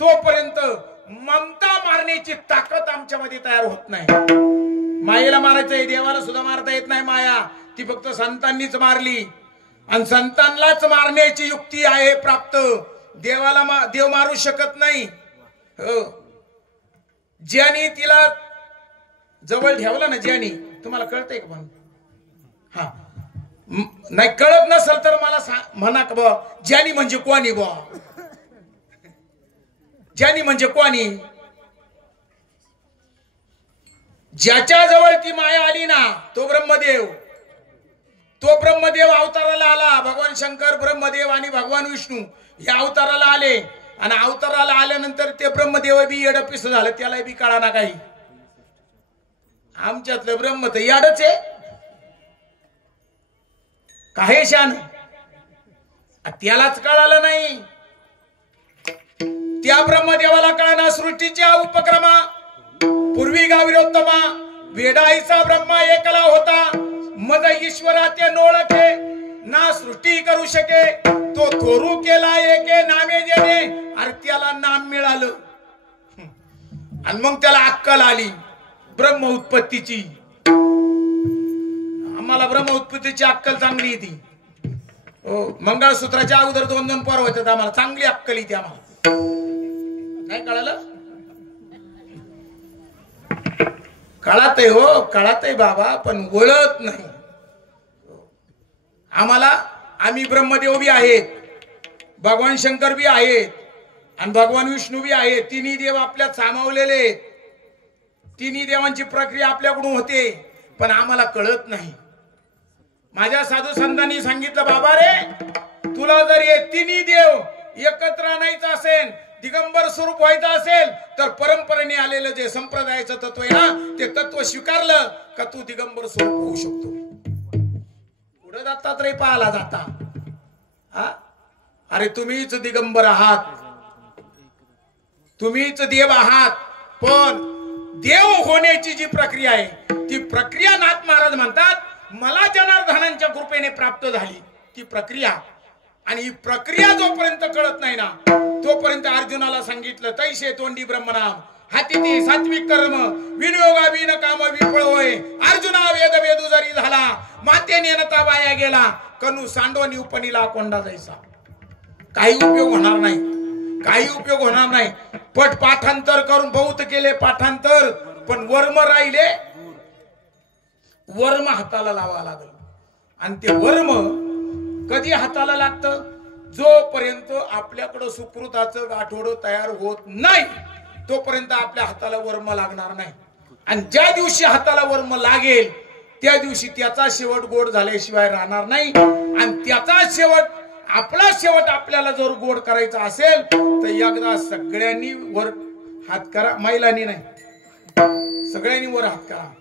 तोपर्यंत ममता मारण्याची ताकद आमच्यामध्ये तयार होत नाही. मायेला मारायचंय, देवाला सुद्धा मारता येत नाही माया. ती फक्त संतांनीच मारली आणि संतांनाच मारण्याची युक्ती आहे प्राप्त. देवाला देव मारू शकत नाही. ज्याने तिला जवळ ठेवलं ना, ज्याने, तुम्हाला कळतंय का? पण हा नाही कळत नसेल तर मला म्हणा का बा, ज्यानी म्हणजे कोणी बा? ज्यानी म्हणजे कोणी? ज्याच्या जवळ ती माया आली ना तो ब्रह्मदेव. तो ब्रह्मदेव अवताराला आला. भगवान शंकर, ब्रह्मदेव आणि भगवान विष्णू या अवताराला आले. आणि अवताराला आल्यानंतर ते ब्रह्मदेव बी येडपिस झालं, त्याला बी कळा ना काही. आमच्यातलं ब्रह्म तर याडच आहे. काही शान त्यालाच कळालं नाही. त्या ब्रह्मदेवाला कळना सृष्टीच्या उपक्रमा पूर्वी गाविरोत्तमा वेडाईचा ब्रह्मा एकला होता. मग ईश्वरा ते नोळखे ना सृष्टी करू शके. तो थोरू केला एके नामे जेणे, अरे त्याला नाम मिळालं आणि मग त्याला अक्कल आली ब्रह्म उत्पत्तीची. आम्हाला ब्रह्म उत्पत्तीची अक्कल चांगली येते. हो, मंगळसूत्राच्या अगोदर 2-2 पोर होतात आम्हाला, चांगली अक्कल येते आम्हाला. काय कळालं? कळत आहे हो, कळत आहे बाबा, पण वळत नाही आम्हाला. आम्ही ब्रह्मदेव बी आहेत, भगवान शंकर बी आहेत आणि भगवान विष्णू बी आहेत. तिन्ही देव आपल्यात सामावलेले. तिन्ही देवांची प्रक्रिया आपल्याकडून होते, पण आम्हाला कळत नाही. माझ्या साधू संतांनी सांगितलं, बाबा रे, तुला जर हे तिन्ही देव एकत्र आणायचं असेल, दिगंबर स्वरूप व्हायचं असेल, तर परंपरेने आलेलं जे संप्रदायाचं तत्व आहे ना, ते तत्व स्वीकारलं का तू दिगंबर स्वरूप होऊ शकतो. पुढे जातात रे, पाहायला जाता. हा, अरे तुम्हीच दिगंबर आहात, तुम्हीच देव आहात, पण देव होण्याची जी प्रक्रिया आहे, ती प्रक्रिया नाथ महाराज म्हणतात, मला जनार्दनांच्या कृपेने प्राप्त झाली ती प्रक्रिया. आणि ही प्रक्रिया जोपर्यंत कळत नाही ना, तोपर्यंत अर्जुनाला सांगितलं, तैसे तोंडी ब्रह्मनाम हाती ती सात्विक कर्म विनियोगा विन काम विफळ होय. अर्जुना वेद वेदू जरी झाला, माते नेनता वाया गेला, कनु सांडवणी उपनीला कोंडा जायचा. काही उपयोग होणार नाही, काही उपयोग होणार नाही. पट पाठांतर करून बहुत केले पाठांतर, पण वर्म राहिले. वर्म हाताला लावा लागल. आणि ते वर्म कधी हाताला लागतं? जोपर्यंत आपल्याकडं सुकृताचं गाठोडं तयार होत नाही, तोपर्यंत आपल्या हाताला वर्म लागणार नाही. आणि ज्या दिवशी हाताला वर्म लागेल, त्या दिवशी त्याचा शेवट गोड झाल्याशिवाय राहणार नाही. आणि त्याचा शेवट, आपला शेवट आपल्याला जर गोड करायचा असेल, तर एकदा सगळ्यांनी वर हात करा. महिलांनी नाही, सगळ्यांनी वर हात करा.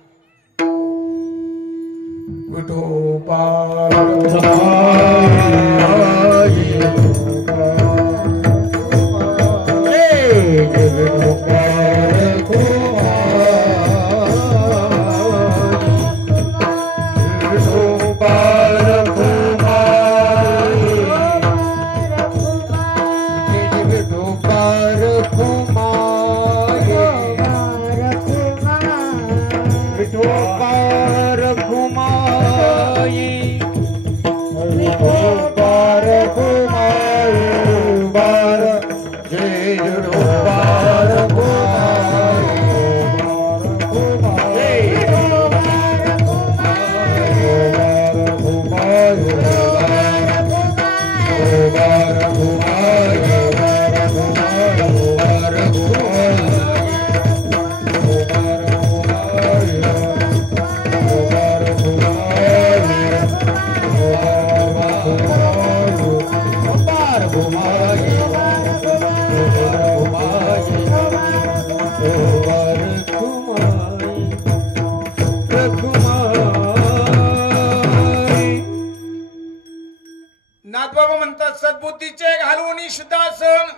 नाथबाबा म्हणतात, सद्बुद्धीचे घालून शुद्धासन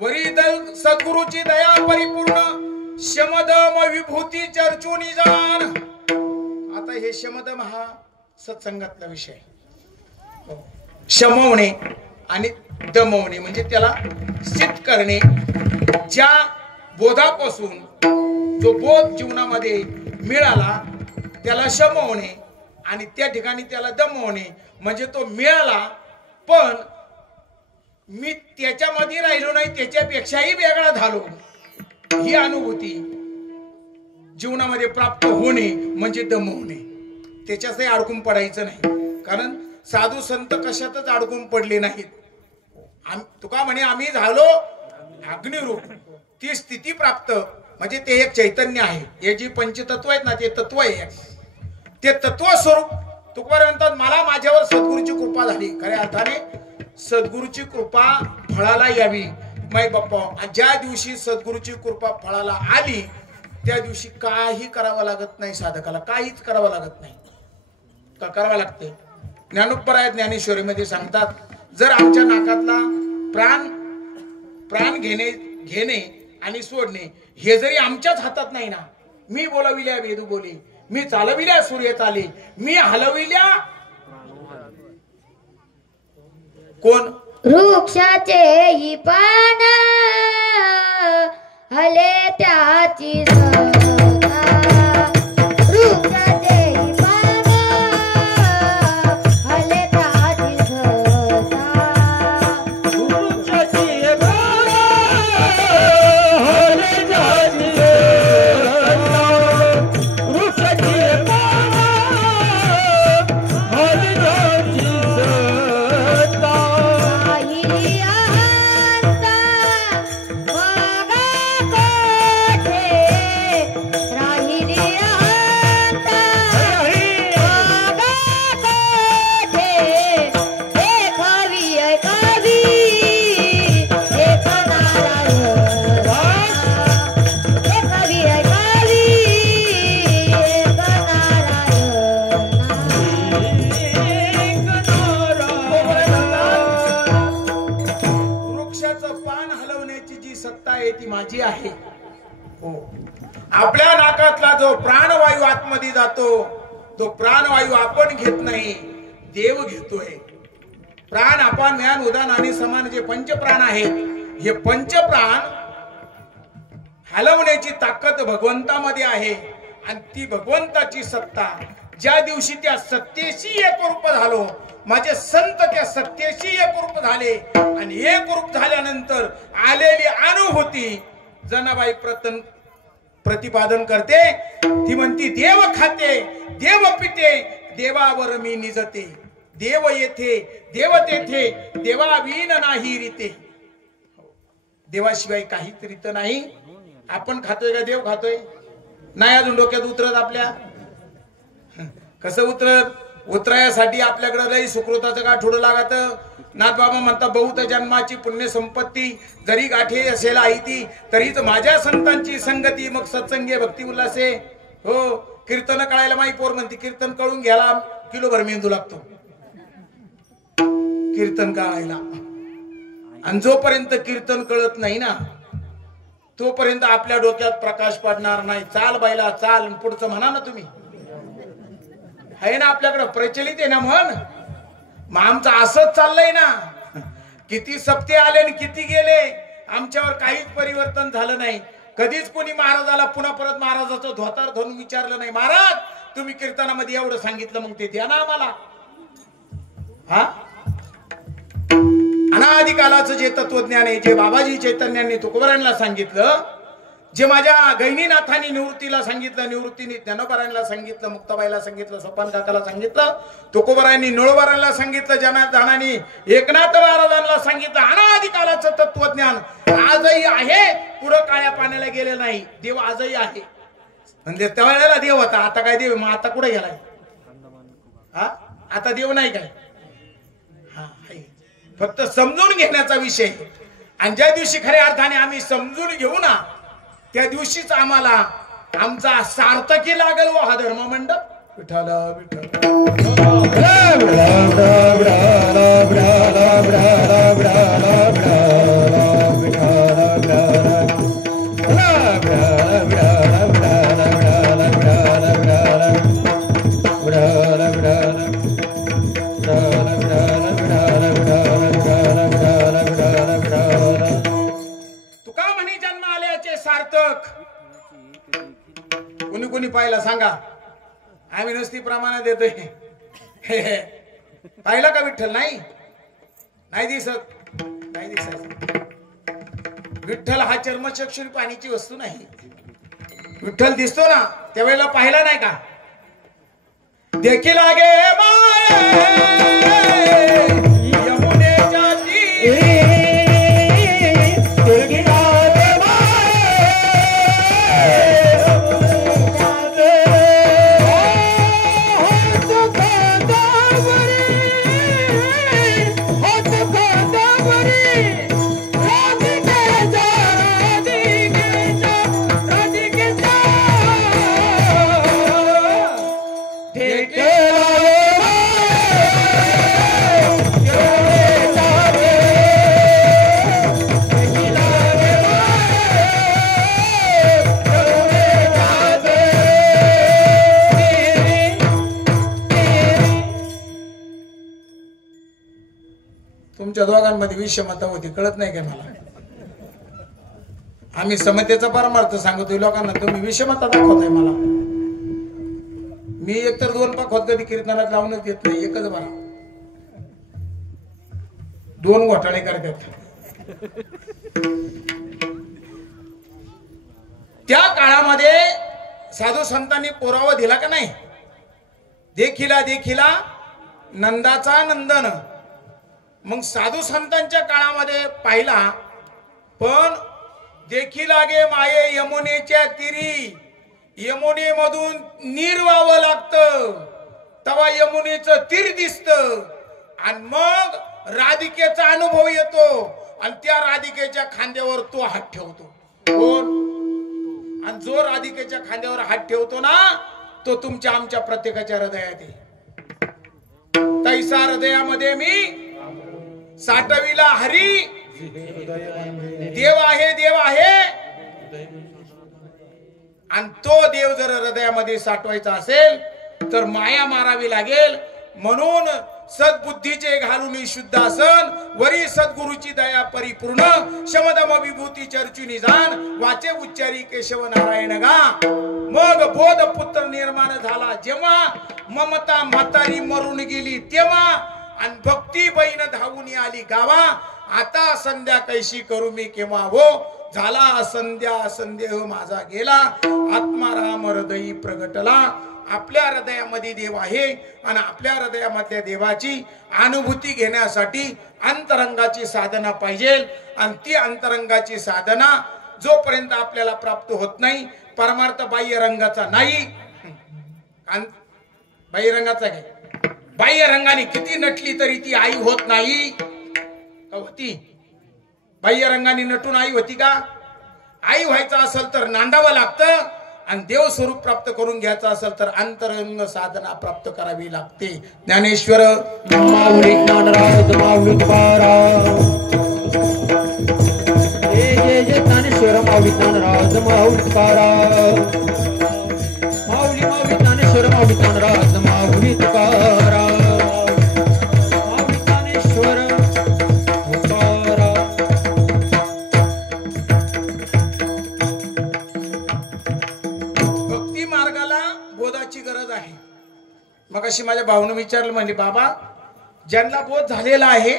वरी सद्गुरूची दया परिपूर्ण शमदम विभूती चर्चूनी जाण. आता हे शमदम हा सत्संगातला विषय. शमवणे आणि दमवणे म्हणजे त्याला सिद्ध करणे. ज्या बोधापासून जो बोध जीवनामध्ये मिळाला त्याला शमवणे, आणि त्या ठिकाणी त्याला दमवणे. म्हणजे तो मिळाला, पण मी त्याच्यामध्ये राहिलो नाही, त्याच्यापेक्षाही वेगळा झालो. ही अनुभूती जीवनामध्ये प्राप्त होणे म्हणजे दमवणे. त्याच्यातही अडकून पडायचं नाही, कारण साधू संत कशातच अडकून पडले नाहीत. तुका म्हणे आम्ही झालो अग्निरूप. ती स्थिती प्राप्त म्हणजे ते एक चैतन्य आहे. हे जी पंचतत्व आहेत ना, ते तत्व आहे. ते तत्व स्वरूप तुकाराम म्हणतात, मला माझ्यावर सद्गुरूची कृपा झाली. खऱ्या अर्थाने सद्गुरूची कृपा फळाला यावी. माई बाप्पा, ज्या दिवशी सद्गुरूची कृपा फळाला आली, त्या दिवशी काही करावं लागत नाही साधकाला, काहीच करावं लागत नाही. का करावं लागते? ज्ञानोपराय ज्ञानेश्वरीमध्ये सांगतात, जर आमच्या नाकातला प्राण घेणे आणि सोडणे हे जरी आमच्याच हातात नाही ना, मी बोलविल्या वेदू बोले, मी चालविल्या सूर्य चाले, मी हलविल्या कोण वृक्षाचे ही पान हले त्याची सत्ता. वृक्षाचे ही पान हले त्याची सत्ता. नाकाचं पान हलवण्याची जी सत्ता आहे ती माझी आहे. हो, आपल्या नाकातला जो प्राणवायू आतमध्ये जातो तो प्राणवायू आपण घेत नाही, देव घेतोय. प्राण अपान व्यान उदान आणि समान जे पंचप्राण आहेत, हे पंचप्राण हलवण्याची ताकद भगवंतामध्ये आहे. आणि ती भगवंताची सत्ता, ज्या दिवशी त्या सत्तेशी एकरूप झालो, माझे संत त्या सत्तेशी एकरूप झाले आणि एकरूप झाल्यानंतर आलेली अनुभूती जनाबाई प्रतिपादन करते. ती म्हणती, देव खाते देव पिते देवावर मी निजते, देव येथे देव तेथे देवाविन नाही रीते. देवाशिवाय काहीच रीत नाही. आपण खातोय का देव खातोय? नाही अजून डोक्यात उतरत आपल्या. कसं उतरत? उतरायासाठी आपल्याकडे लई सुकृताचं गाठोडं लागत. नाथबाबा म्हणता, बहुत जन्माची पुण्य संपत्ती जरी गाठी असेल आई ती, तरीच माझ्या संतांची संगती मग सत्संगी भक्ती उल्हासे. हो, कीर्तन कळायला माई पोर म्हणते, कीर्तन कळून घ्यायला किलोभर मेंदू लागतो कीर्तन कळायला. आणि जोपर्यंत कीर्तन कळत नाही ना, तोपर्यंत आपल्या डोक्यात प्रकाश पडणार नाही. चाल बायला चाल, पुढचं म्हणा ना तुम्ही. आहे ना आपल्याकडे प्रचलित आहे ना म्हण. मग आमचं असंच चाललंय ना. किती सप्ते आले आणि किती गेले, आमच्यावर काहीच परिवर्तन झालं नाही. कधीच कोणी महाराजाला पुन्हा परत महाराजाचं धोतर धरून विचारलं नाही, महाराज तुम्ही कीर्तनामध्ये एवढं सांगितलं, मग ते द्या ना आम्हाला. हा, अनादिकालाचं जे तत्वज्ञान आहे, जे बाबाजी चैतन्यांनी तुकोबारायांना सांगितलं, जे माझ्या गैनीनाथांनी निवृत्तीला सांगितलं, निवृत्तीने ज्ञानोबारायांना सांगितलं, मुक्ताबाईला सांगितलं, सोपान काकाला सांगितलं, तुकोबारायांनी निळोबारांना सांगितलं, जनानी एकनाथ महाराजांना सांगितलं. अनादिकालाचं तत्वज्ञान आजही आहे, पुढं काळ्या पाण्याला गेले नाही. देव आजही आहे. म्हणजे त्यावेळेला देव होता, आता काय देव? मग आता कुठे गेलाय? हा, आता देव नाही काय? हा, फक्त समजून घेण्याचा विषय. आणि ज्या दिवशी खऱ्या अर्थाने आम्ही समजून घेऊ ना, त्या दिवशीच आम्हाला आमचा सार्थकी लागेल. व हा धर्म मंडप विठ्ठल तुका म्हणे जन्म आल्याचे सार्थक. कुणी कुणी पाहिला सांगा? आम्ही नुसती प्रमाण देतोय. पाहिला का विठ्ठल? नाही, नाही दिसत, नाही दिसत. विठ्ठल हा चर्मचक्षुरी पाणीची वस्तू नाही. विठ्ठल दिसतो ना, त्यावेळेला पाहिला नाही का? देखी लागे यमुनेच्या तीरी, तुमच्या दोघांमध्ये विषमता होती, कळत नाही काय मला? आम्ही समतेचा परमार्थ सांगतोय लोकांना, तुम्ही विषमता दाखवताय मला. मी एकतर 2 पाखवत कधी कीर्तनात लावूनच देत नाही, एकच बरा. 2 घोटाळे करतात. त्या काळामध्ये साधू संतांनी पुरावा दिला का नाही? देखिला देखिला नंदाचा नंदन. मग साधू संतांच्या काळामध्ये पाहिला, पण देखी लागे माये यमुनेच्या तीरी. यमुनेमधून नीर व्हावं लागतं, तेव्हा यमुनेचं तीर दिसतं. आणि मग राधिकेचा अनुभव येतो, आणि त्या राधिकेच्या खांद्यावर तो हात ठेवतो. कोण? आणि जो राधिकेच्या खांद्यावर हात ठेवतो ना, तो तुमच्या आमच्या प्रत्येकाच्या हृदयात आहे. तैसा हृदयामध्ये मी साठविला हरी, देव आहे, देव आहे. आणि तो देव जर हृदयामध्ये साठवायचा असेल तर माया मारावी लागेल. म्हणून सद्बुद्धीचे घालून शुद्ध आसन, वरी सद्गुरूची दया परिपूर्ण, शमदम विभूती चर्ची निजान, वाचे उच्चारी केशव नारायण गा. मग बोध पुत्र निर्माण झाला जेव्हा, ममता म्हातारी मरून गेली तेव्हा, आणि भक्ती बहीण धावून आली गावा. आता संध्या कैशी करू मी केव्हा हो, झाला संध्या संदेह माझा गेला, आत्मा राम हृदयी प्रगटला. आपल्या हृदयामध्ये देव आहे आणि आपल्या हृदयामधल्या देवाची अनुभूती घेण्यासाठी अंतरंगाची साधना पाहिजे. आणि ती अंतरंगाची साधना जोपर्यंत आपल्याला प्राप्त होत नाही, परमार्थ बाह्य रंगाचा नाही. बाह्य रंगाचा काय, बाह्य रंगाने किती नटली तरी ती आई होत नाही. होती बाह्य रंगाने नटून आई होती का? आई व्हायचं असेल तर नांदावं लागतं, आणि देव स्वरूप प्राप्त करून घ्यायचं असेल तर अंतरंग साधना प्राप्त करावी लागते. ज्ञानेश्वर माऊली ज्ञानराज माऊली तुकाराम, जय जय ज्ञानेश्वर माऊली ज्ञानराज माऊली तुकाराम, माऊली माऊली ज्ञानेश्वर माऊली ज्ञानराज माऊली तुकाराम, माऊली ज्ञानेश्वर तुकाराम. भक्ती मार्गाला बोधाची गरज आहे. मग अशी माझ्या भाऊनं विचारलं, म्हणले बाबा ज्यांना बोध झालेला आहे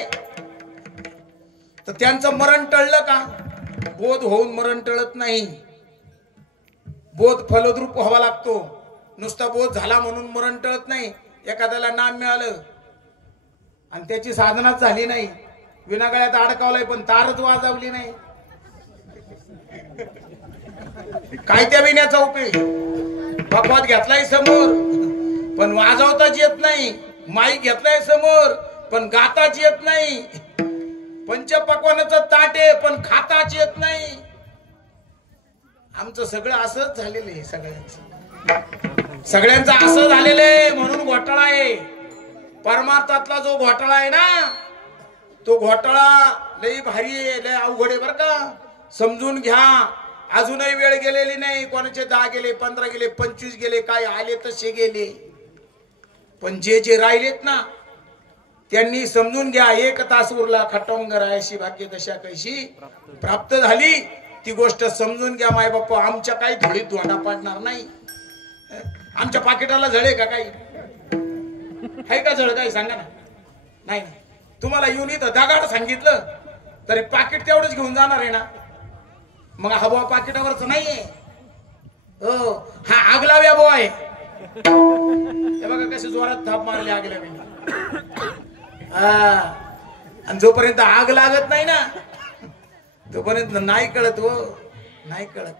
तर त्यांचं मरण टळलं का? बोध होऊन मरण टळत नाही. बोध फलद्रूप व्हावा लागतो. नुसता बोध झाला म्हणून मरण टळत नाही. एखाद्याला नाम मिळालं आणि त्याची साधनाच झाली नाही, विनागळ्यात अडकावलाय पण तारच वाजवली नाही, काय त्या विण्याचा उपयोग? भगवत घेतलाय समोर पण वाजवताच येत नाही, माईक घेतलाय समोर पण गाताच येत नाही, पंचपक्वानाचं ताट आहे पण खाताच येत नाही. आमचं सगळं असंच झालेलं आहे. सगळ्यांचं असं झालेलं आहे म्हणून घोटाळा आहे. परमार्थातला जो घोटाळा आहे ना, तो घोटाळा लई भारी आहे, लई अवघड आहे बरं का. समजून घ्या. अजूनही वेळ गेलेली नाही. कोणाचे 10 गेले, 15 गेले, 25 गेले, काय आले तसे गेले. पण जे जे राहिलेत ना त्यांनी समजून घ्या. 1 तास उरला, खटवंग रायशी भाग्य दशा कैशी प्राप्त झाली. ती गोष्ट समजून घ्या. माय बाप्पा आमच्या काही धुळीत धोंडा पाडणार नाही. आमच्या पाकिटाला झळे का काही आहे का? झळ काही सांगा ना. नाही, तुम्हाला येऊन इथं दगाड सांगितलं तरी पाकिट तेवढंच घेऊन जाणार आहे ना. मग हा बुवा पाकिटावरच नाहीये. हो, हा आगलाव्या बुवा आहे. हे बघा कसे जोरात थाप मारले आगलाव्या. आणि जोपर्यंत आग लागत नाही ना तोपर्यंत नाही कळत. हो, नाही कळत.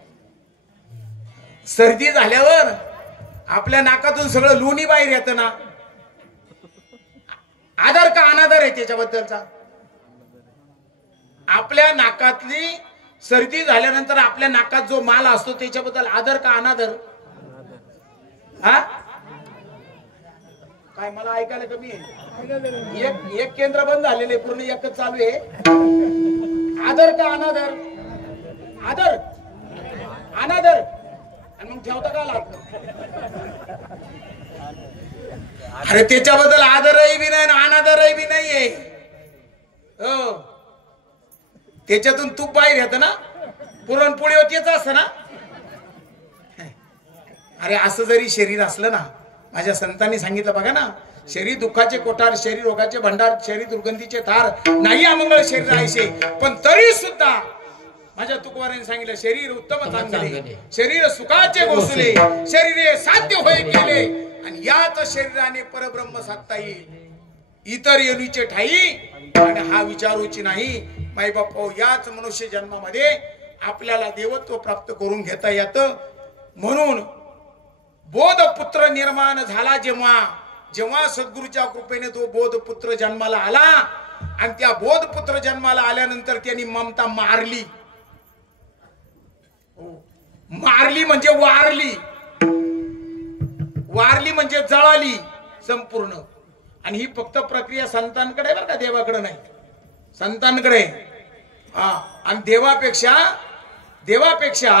सर्दी झाल्यावर आपल्या नाकातून सगळं लोणी बाहेर येतं ना. आदर का अनादर आहे त्याच्याबद्दलचा? आपल्या नाकातली सर्दी झाल्यानंतर आपल्या नाकात जो माल असतो त्याच्याबद्दल आदर का अनादर? हा काय मला ऐकायला कमी आहे. एक केंद्र बंद झालेले, पूर्ण एकच चालू आहे. आदर का अनादर? आदर, अनादर. आणि मग ठेवता का लागतं? अरे त्याच्याबद्दल आदरही बी नाही आणि अनादरही बी नाहीये. हो, त्याच्यातून तूप बाहेर येतं ना. पुरणपोळी होतीच असतं ना. अरे असं जरी शरीर असलं ना, माझ्या संतांनी सांगितलं बघा ना, शरीर दुःखाचे कोठार, शरीर रोगाचे भंडार, शरीर दुर्गंधीचे थार, नाही अमंगळ शरीर आयसे, पण तरी सुद्धा माझ्या तुकोबारांनी सांगितलं शरीर उत्तम चांगले, शरीर सुखाचे गोसले, शरीर साध्य होय केले, आणि याच शरीराने परब्रह्म साधता येईल. इतर योनीचे ठाई आणि हा विचारूची नाही. माई बाप्पा याच मनुष्य जन्मामध्ये आपल्याला देवत्व प्राप्त करून घेता येतं. म्हणून बोध पुत्र निर्माण झाला जेव्हा, जेव्हा सद्गुरूच्या कृपेने तो बोध पुत्र जन्माला आला, आणि त्या बोध पुत्र जन्माला आल्यानंतर त्यांनी ममता मारली. मारली म्हणजे वारली, वारली म्हणजे जळाली संपूर्ण. आणि ही फक्त प्रक्रिया संतांकडे बरं का, देवाकडे नाही. संतांकडे आणि देवापेक्षा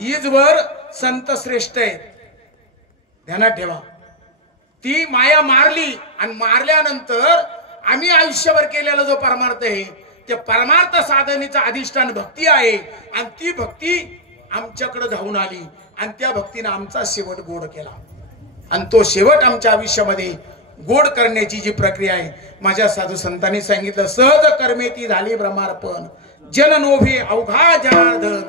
ईजवर संत श्रेष्ठ आहेत. ध्यानात ठेवा. ती माया मारली आणि मारल्यानंतर आम्ही आयुष्यभर केलेला जो परमार्थ आहे त्या परमार्थ साधनेचं अधिष्ठान भक्ती आहे आणि ती भक्ती आमच्याकडे धावून आली आणि त्या भक्तीने आमचा शेवट गोड केला आणि तो शेवट आमच्या आयुष्यामध्ये गोड करण्याची जी प्रक्रिया आहे माझ्या साधू संतांनी सांगितलं. सहज कर्मे ती झाली ब्रह्मार्पण जन नोभे अवघा जनार्दन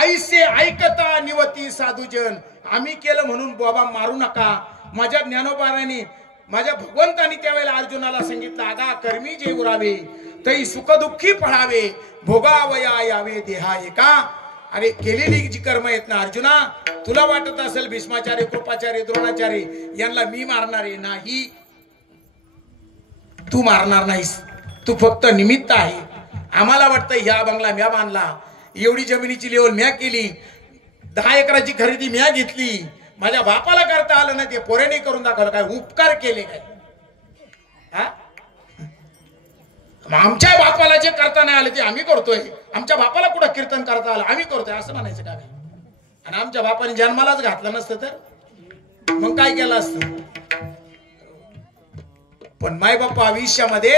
ऐसे ऐकता निवती साधूजन. आम्ही केलं म्हणून बाबा मारू नका. माझ्या ज्ञानोबाराने माझ्या भगवंतानी त्यावेळेला अर्जुनाला सांगितलं आगा कर्मी जे उरावे तई सुखदुःखी पळावे भोगावया यावे देहा एका. अरे केलेली जी कर्म आहेत ना अर्जुना, तुला वाटत असेल भीष्माचार्य कृपाचार्य द्रोणाचार्य यांना मी मारणारे नाही. तू मारणार नाहीस. तू फक्त निमित्त आहे. आम्हाला वाटतं ह्या बंगला म्या बांधला, एवढी जमिनीची लेवल म्या केली, 10 एकराची खरेदी म्या घेतली, माझ्या बापाला करता आलं ना ते पोरेने करून दाखवलं. काय उपकार केले काय? आमच्या बापाला जे करता नाही आलं ते आम्ही करतोय. आमच्या बापाला कुठं कीर्तन करता आलं आम्ही करतोय असं म्हणायचं का? आणि आमच्या बापाने जन्मालाच घातलं नसतं तर मग काय केलं असतं? पण माय बापा आयुष्यामध्ये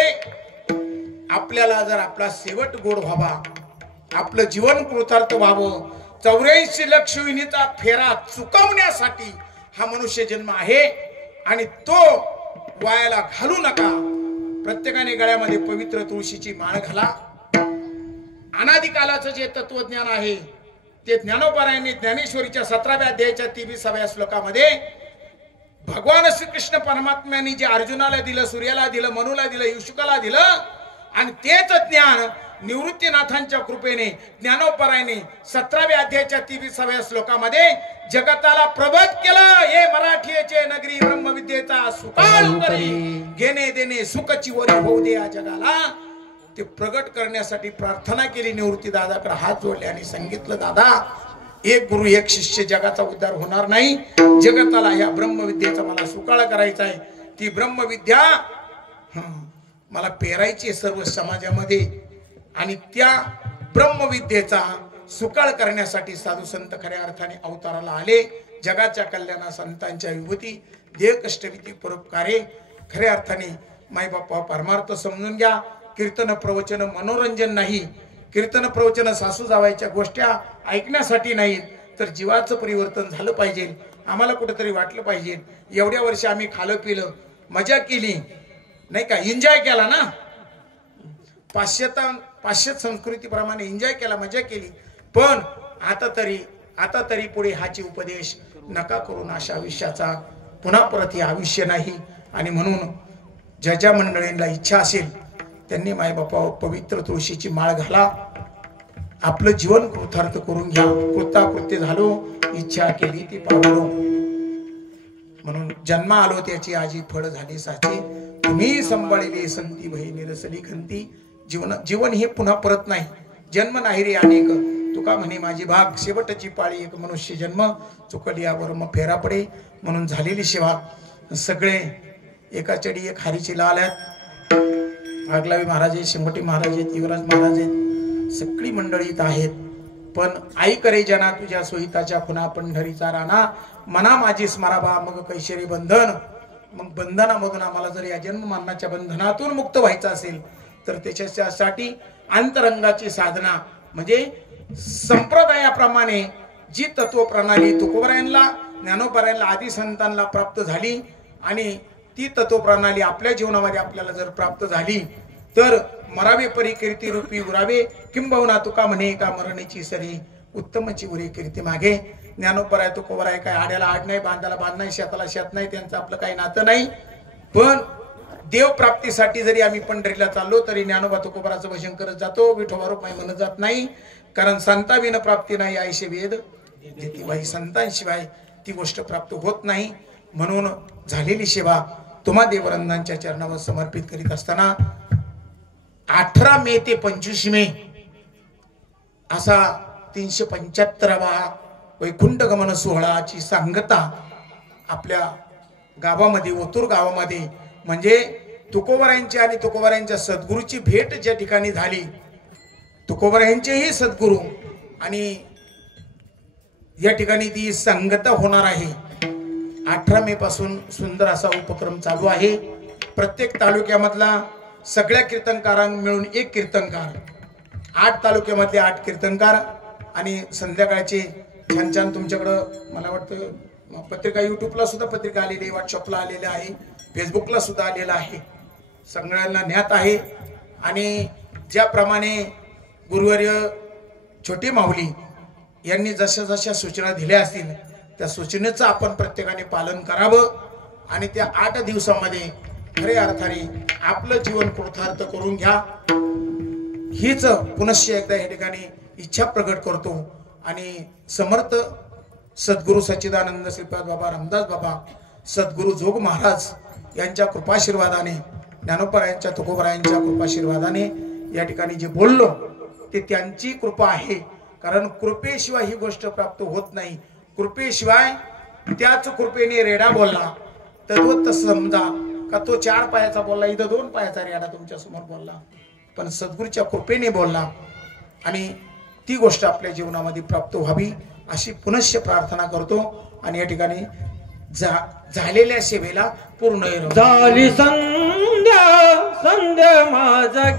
आपल्याला जर आपला शेवट गोड व्हावा, आपलं जीवन कृतार्थ व्हावं, 84 लक्ष विनीचा फेरा चुकवण्यासाठी हा मनुष्य जन्म आहे आणि तो वायाला घालू नका. प्रत्येकाने गळ्यामध्ये पवित्र तुळशीची माळ घाला. अनादिकालाचं जे तत्वज्ञान आहे ते ज्ञानोबारायांनी ज्ञानेश्वरीच्या 17व्या अध्यायाच्या 23व्या श्लोकामध्ये भगवान श्रीकृष्ण परमात्म्यांनी जे अर्जुनाला दिलं, सूर्याला दिलं, मनुला दिलं, युषुकाला दिलं आणि तेच ज्ञान निवृत्तीनाथांच्या कृपेने ज्ञानोबारायांनी 17व्या अध्यायाच्या 23व्या श्लोकामध्ये जगताला प्रबोध केलं. हे मराठीचे नगरी ब्रह्मविद्येचा सुकाळ करी घेणे देणे सुखची वरी होऊ दे या जगाला. ते प्रगट करण्यासाठी प्रार्थना केली. निवृत्ती दादाकडे हात जोडले आणि सांगितलं दादा एक गुरु एक शिष्य जगाचा उद्धार होणार नाही. जगताला ह्या ब्रह्मविद्येचा मला सुकाळ करायचा आहे. ती ब्रह्मविद्या मला पेरायची सर्व समाजामध्ये आणि त्या ब्रह्मविद्येचा सुकाळ करण्यासाठी साधू संत खऱ्या अर्थाने अवताराला आले. जगाच्या कल्याणा संतांच्या विभूती देह कष्टविधी परोपकारे. खऱ्या अर्थाने माय बाप्पा परमार्थ समजून घ्या. कीर्तन प्रवचन मनोरंजन नाही. कीर्तन प्रवचन सासू जावायच्या गोष्टी ऐकण्यासाठी नाहीत तर जीवाचं परिवर्तन झालं पाहिजे. आम्हाला कुठेतरी वाटलं पाहिजे एवढ्या वर्ष आम्ही खालं पिलं मजा केली नाही का, एन्जॉय केला ना, पाश्चात्य संस्कृतीप्रमाणे एन्जॉय केला, मजा केली. पण आता तरी पुढे हाची उपदेश नका करून अशा आयुष्याचा पुन्हा परत हे आयुष्य नाही. आणि म्हणून ज्या ज्या मंडळींना इच्छा असेल त्यांनी मायबापा पवित्र तुळशीची माळ घाला. आपलं जीवन कृतार्थ करून घ्या. कृताकृत्य झालो, इच्छा केली ती पावलो. म्हणून जन्म आलो त्याची आजी फळ झाली साची. तुम्ही सांभाळिले संती भई निरसली खंती. जीवन हे पुन्हा परत नाही. जन्म नाही रे अनेक तुका म्हणे माझी भाग. शेवटची पाळी एक मनुष्य जन्म चुकली यावर मग फेरा पडे. म्हणून झालेली सेवा सगळे एका चढी एक हारीची लाल आहेत. आगलावी महाराज आहेत, शिंगोटी महाराज आहेत, युवराज महाराज आहेत, सगळी मंडळी इथं आहेत. पण आई करे जना तुझ्या सोहिताच्या खुना पंढरीचा राणा. मना माझी स्मराभा मग कैशरी बंधन. मग बंधनामधून आम्हाला जर या जन्म मरणाच्या बंधनातून मुक्त व्हायचं असेल तर त्याच्यासाठी अंतरंगाची साधना म्हणजे संप्रदायाप्रमाणे जी तत्व प्रणाली तुकोबरायांना ज्ञानोबरायांना आदी संतांना प्राप्त झाली आणि ती तत्व प्रणाली आपल्या जीवनामध्ये आपल्याला जर प्राप्त झाली तर मरावे परी कीर्ती रूपी उरावे. किंबहुना तुका म्हणे का मरणीची सरी उत्तमची उरी कीर्ती मागे. ज्ञानोबराय तुकोबराय काय आड्याला आड नाही, बांधाला बांध नाही, शेताला शेत नाही, त्यांचं आपलं काही नातं नाही. पण देव प्राप्तीसाठी जरी आम्ही पंढरीला चाललो तरी ज्ञानोबा तुकोबराचं भजन करत जातो. विठोबा रुक्माई म्हणत जात नाही. कारण संताविन प्राप्ती नाही आयशे वेद देतीबाई. संतांशिवाय ती गोष्ट प्राप्त होत नाही. म्हणून झालेली सेवा तुम्हा देवरंदांच्या चरणावर समर्पित करीत असताना 18 मे ते 25 मे असा 375वा वैकुंठ गमन सोहळाची सांगता आपल्या गावामध्ये ओतूर गावामध्ये म्हणजे तुकोबरायांची आणि तुकोबरायांच्या सद्गुरूची भेट ज्या ठिकाणी झाली तुकोबरायांचेही सद्गुरू आणि या ठिकाणी ती संगत होणार आहे. 18 मे पासून सुंदर असा उपक्रम चालू आहे. प्रत्येक तालुक्यामधला सगळ्या कीर्तनकारांना मिळून एक कीर्तनकार, 8 तालुक्यामधले 8 कीर्तनकार आणि संध्याकाळचे छान छान तुमच्याकडं मला वाटतं पत्रिका, युट्यूबला सुद्धा पत्रिका आलेली आहे, व्हॉट्सअपला आलेलं आहे, फेसबुकला सुद्धा आलेलं आहे, सगळ्यांना ज्ञात आहे. आणि ज्याप्रमाणे गुरुवर्य छोटे माऊली यांनी जशा जशा सूचना दिल्या असतील त्या सूचनेचं आपण प्रत्येकाने पालन करावं आणि त्या 8 दिवसामध्ये खऱ्या अर्थाने आपलं जीवन कृतार्थ करून घ्या हीच पुनश्च एकदा या ठिकाणी इच्छा प्रकट करतो. आणि समर्थ सद्गुरू सच्चिदानंद श्रीपाद बाबा रामदास बाबा सद्गुरू जोग महाराज यांच्या कृपाशीर्वादाने, ज्ञानोबरायांच्या तुकोबरायांच्या कृपाशीर्वादाने या ठिकाणी जे बोललो ते त्यांची कृपा आहे. कारण कृपेशिवाय ही गोष्ट प्राप्त होत नाही. कृपेशिवाय त्याच कृपेने रेडा बोलला तर समजा का तो 4 पायाचा बोलला, इथं 2 पायाचा रेडा तुमच्या समोर बोलला, पण सद्गुरूच्या कृपेने बोलला. आणि ती गोष्ट आपल्या जीवनामध्ये प्राप्त व्हावी अशी पुनश्च प्रार्थना करतो. आणि या ठिकाणी झालेल्या सेवेला पूर्ण झाली संध्या संध्या माझा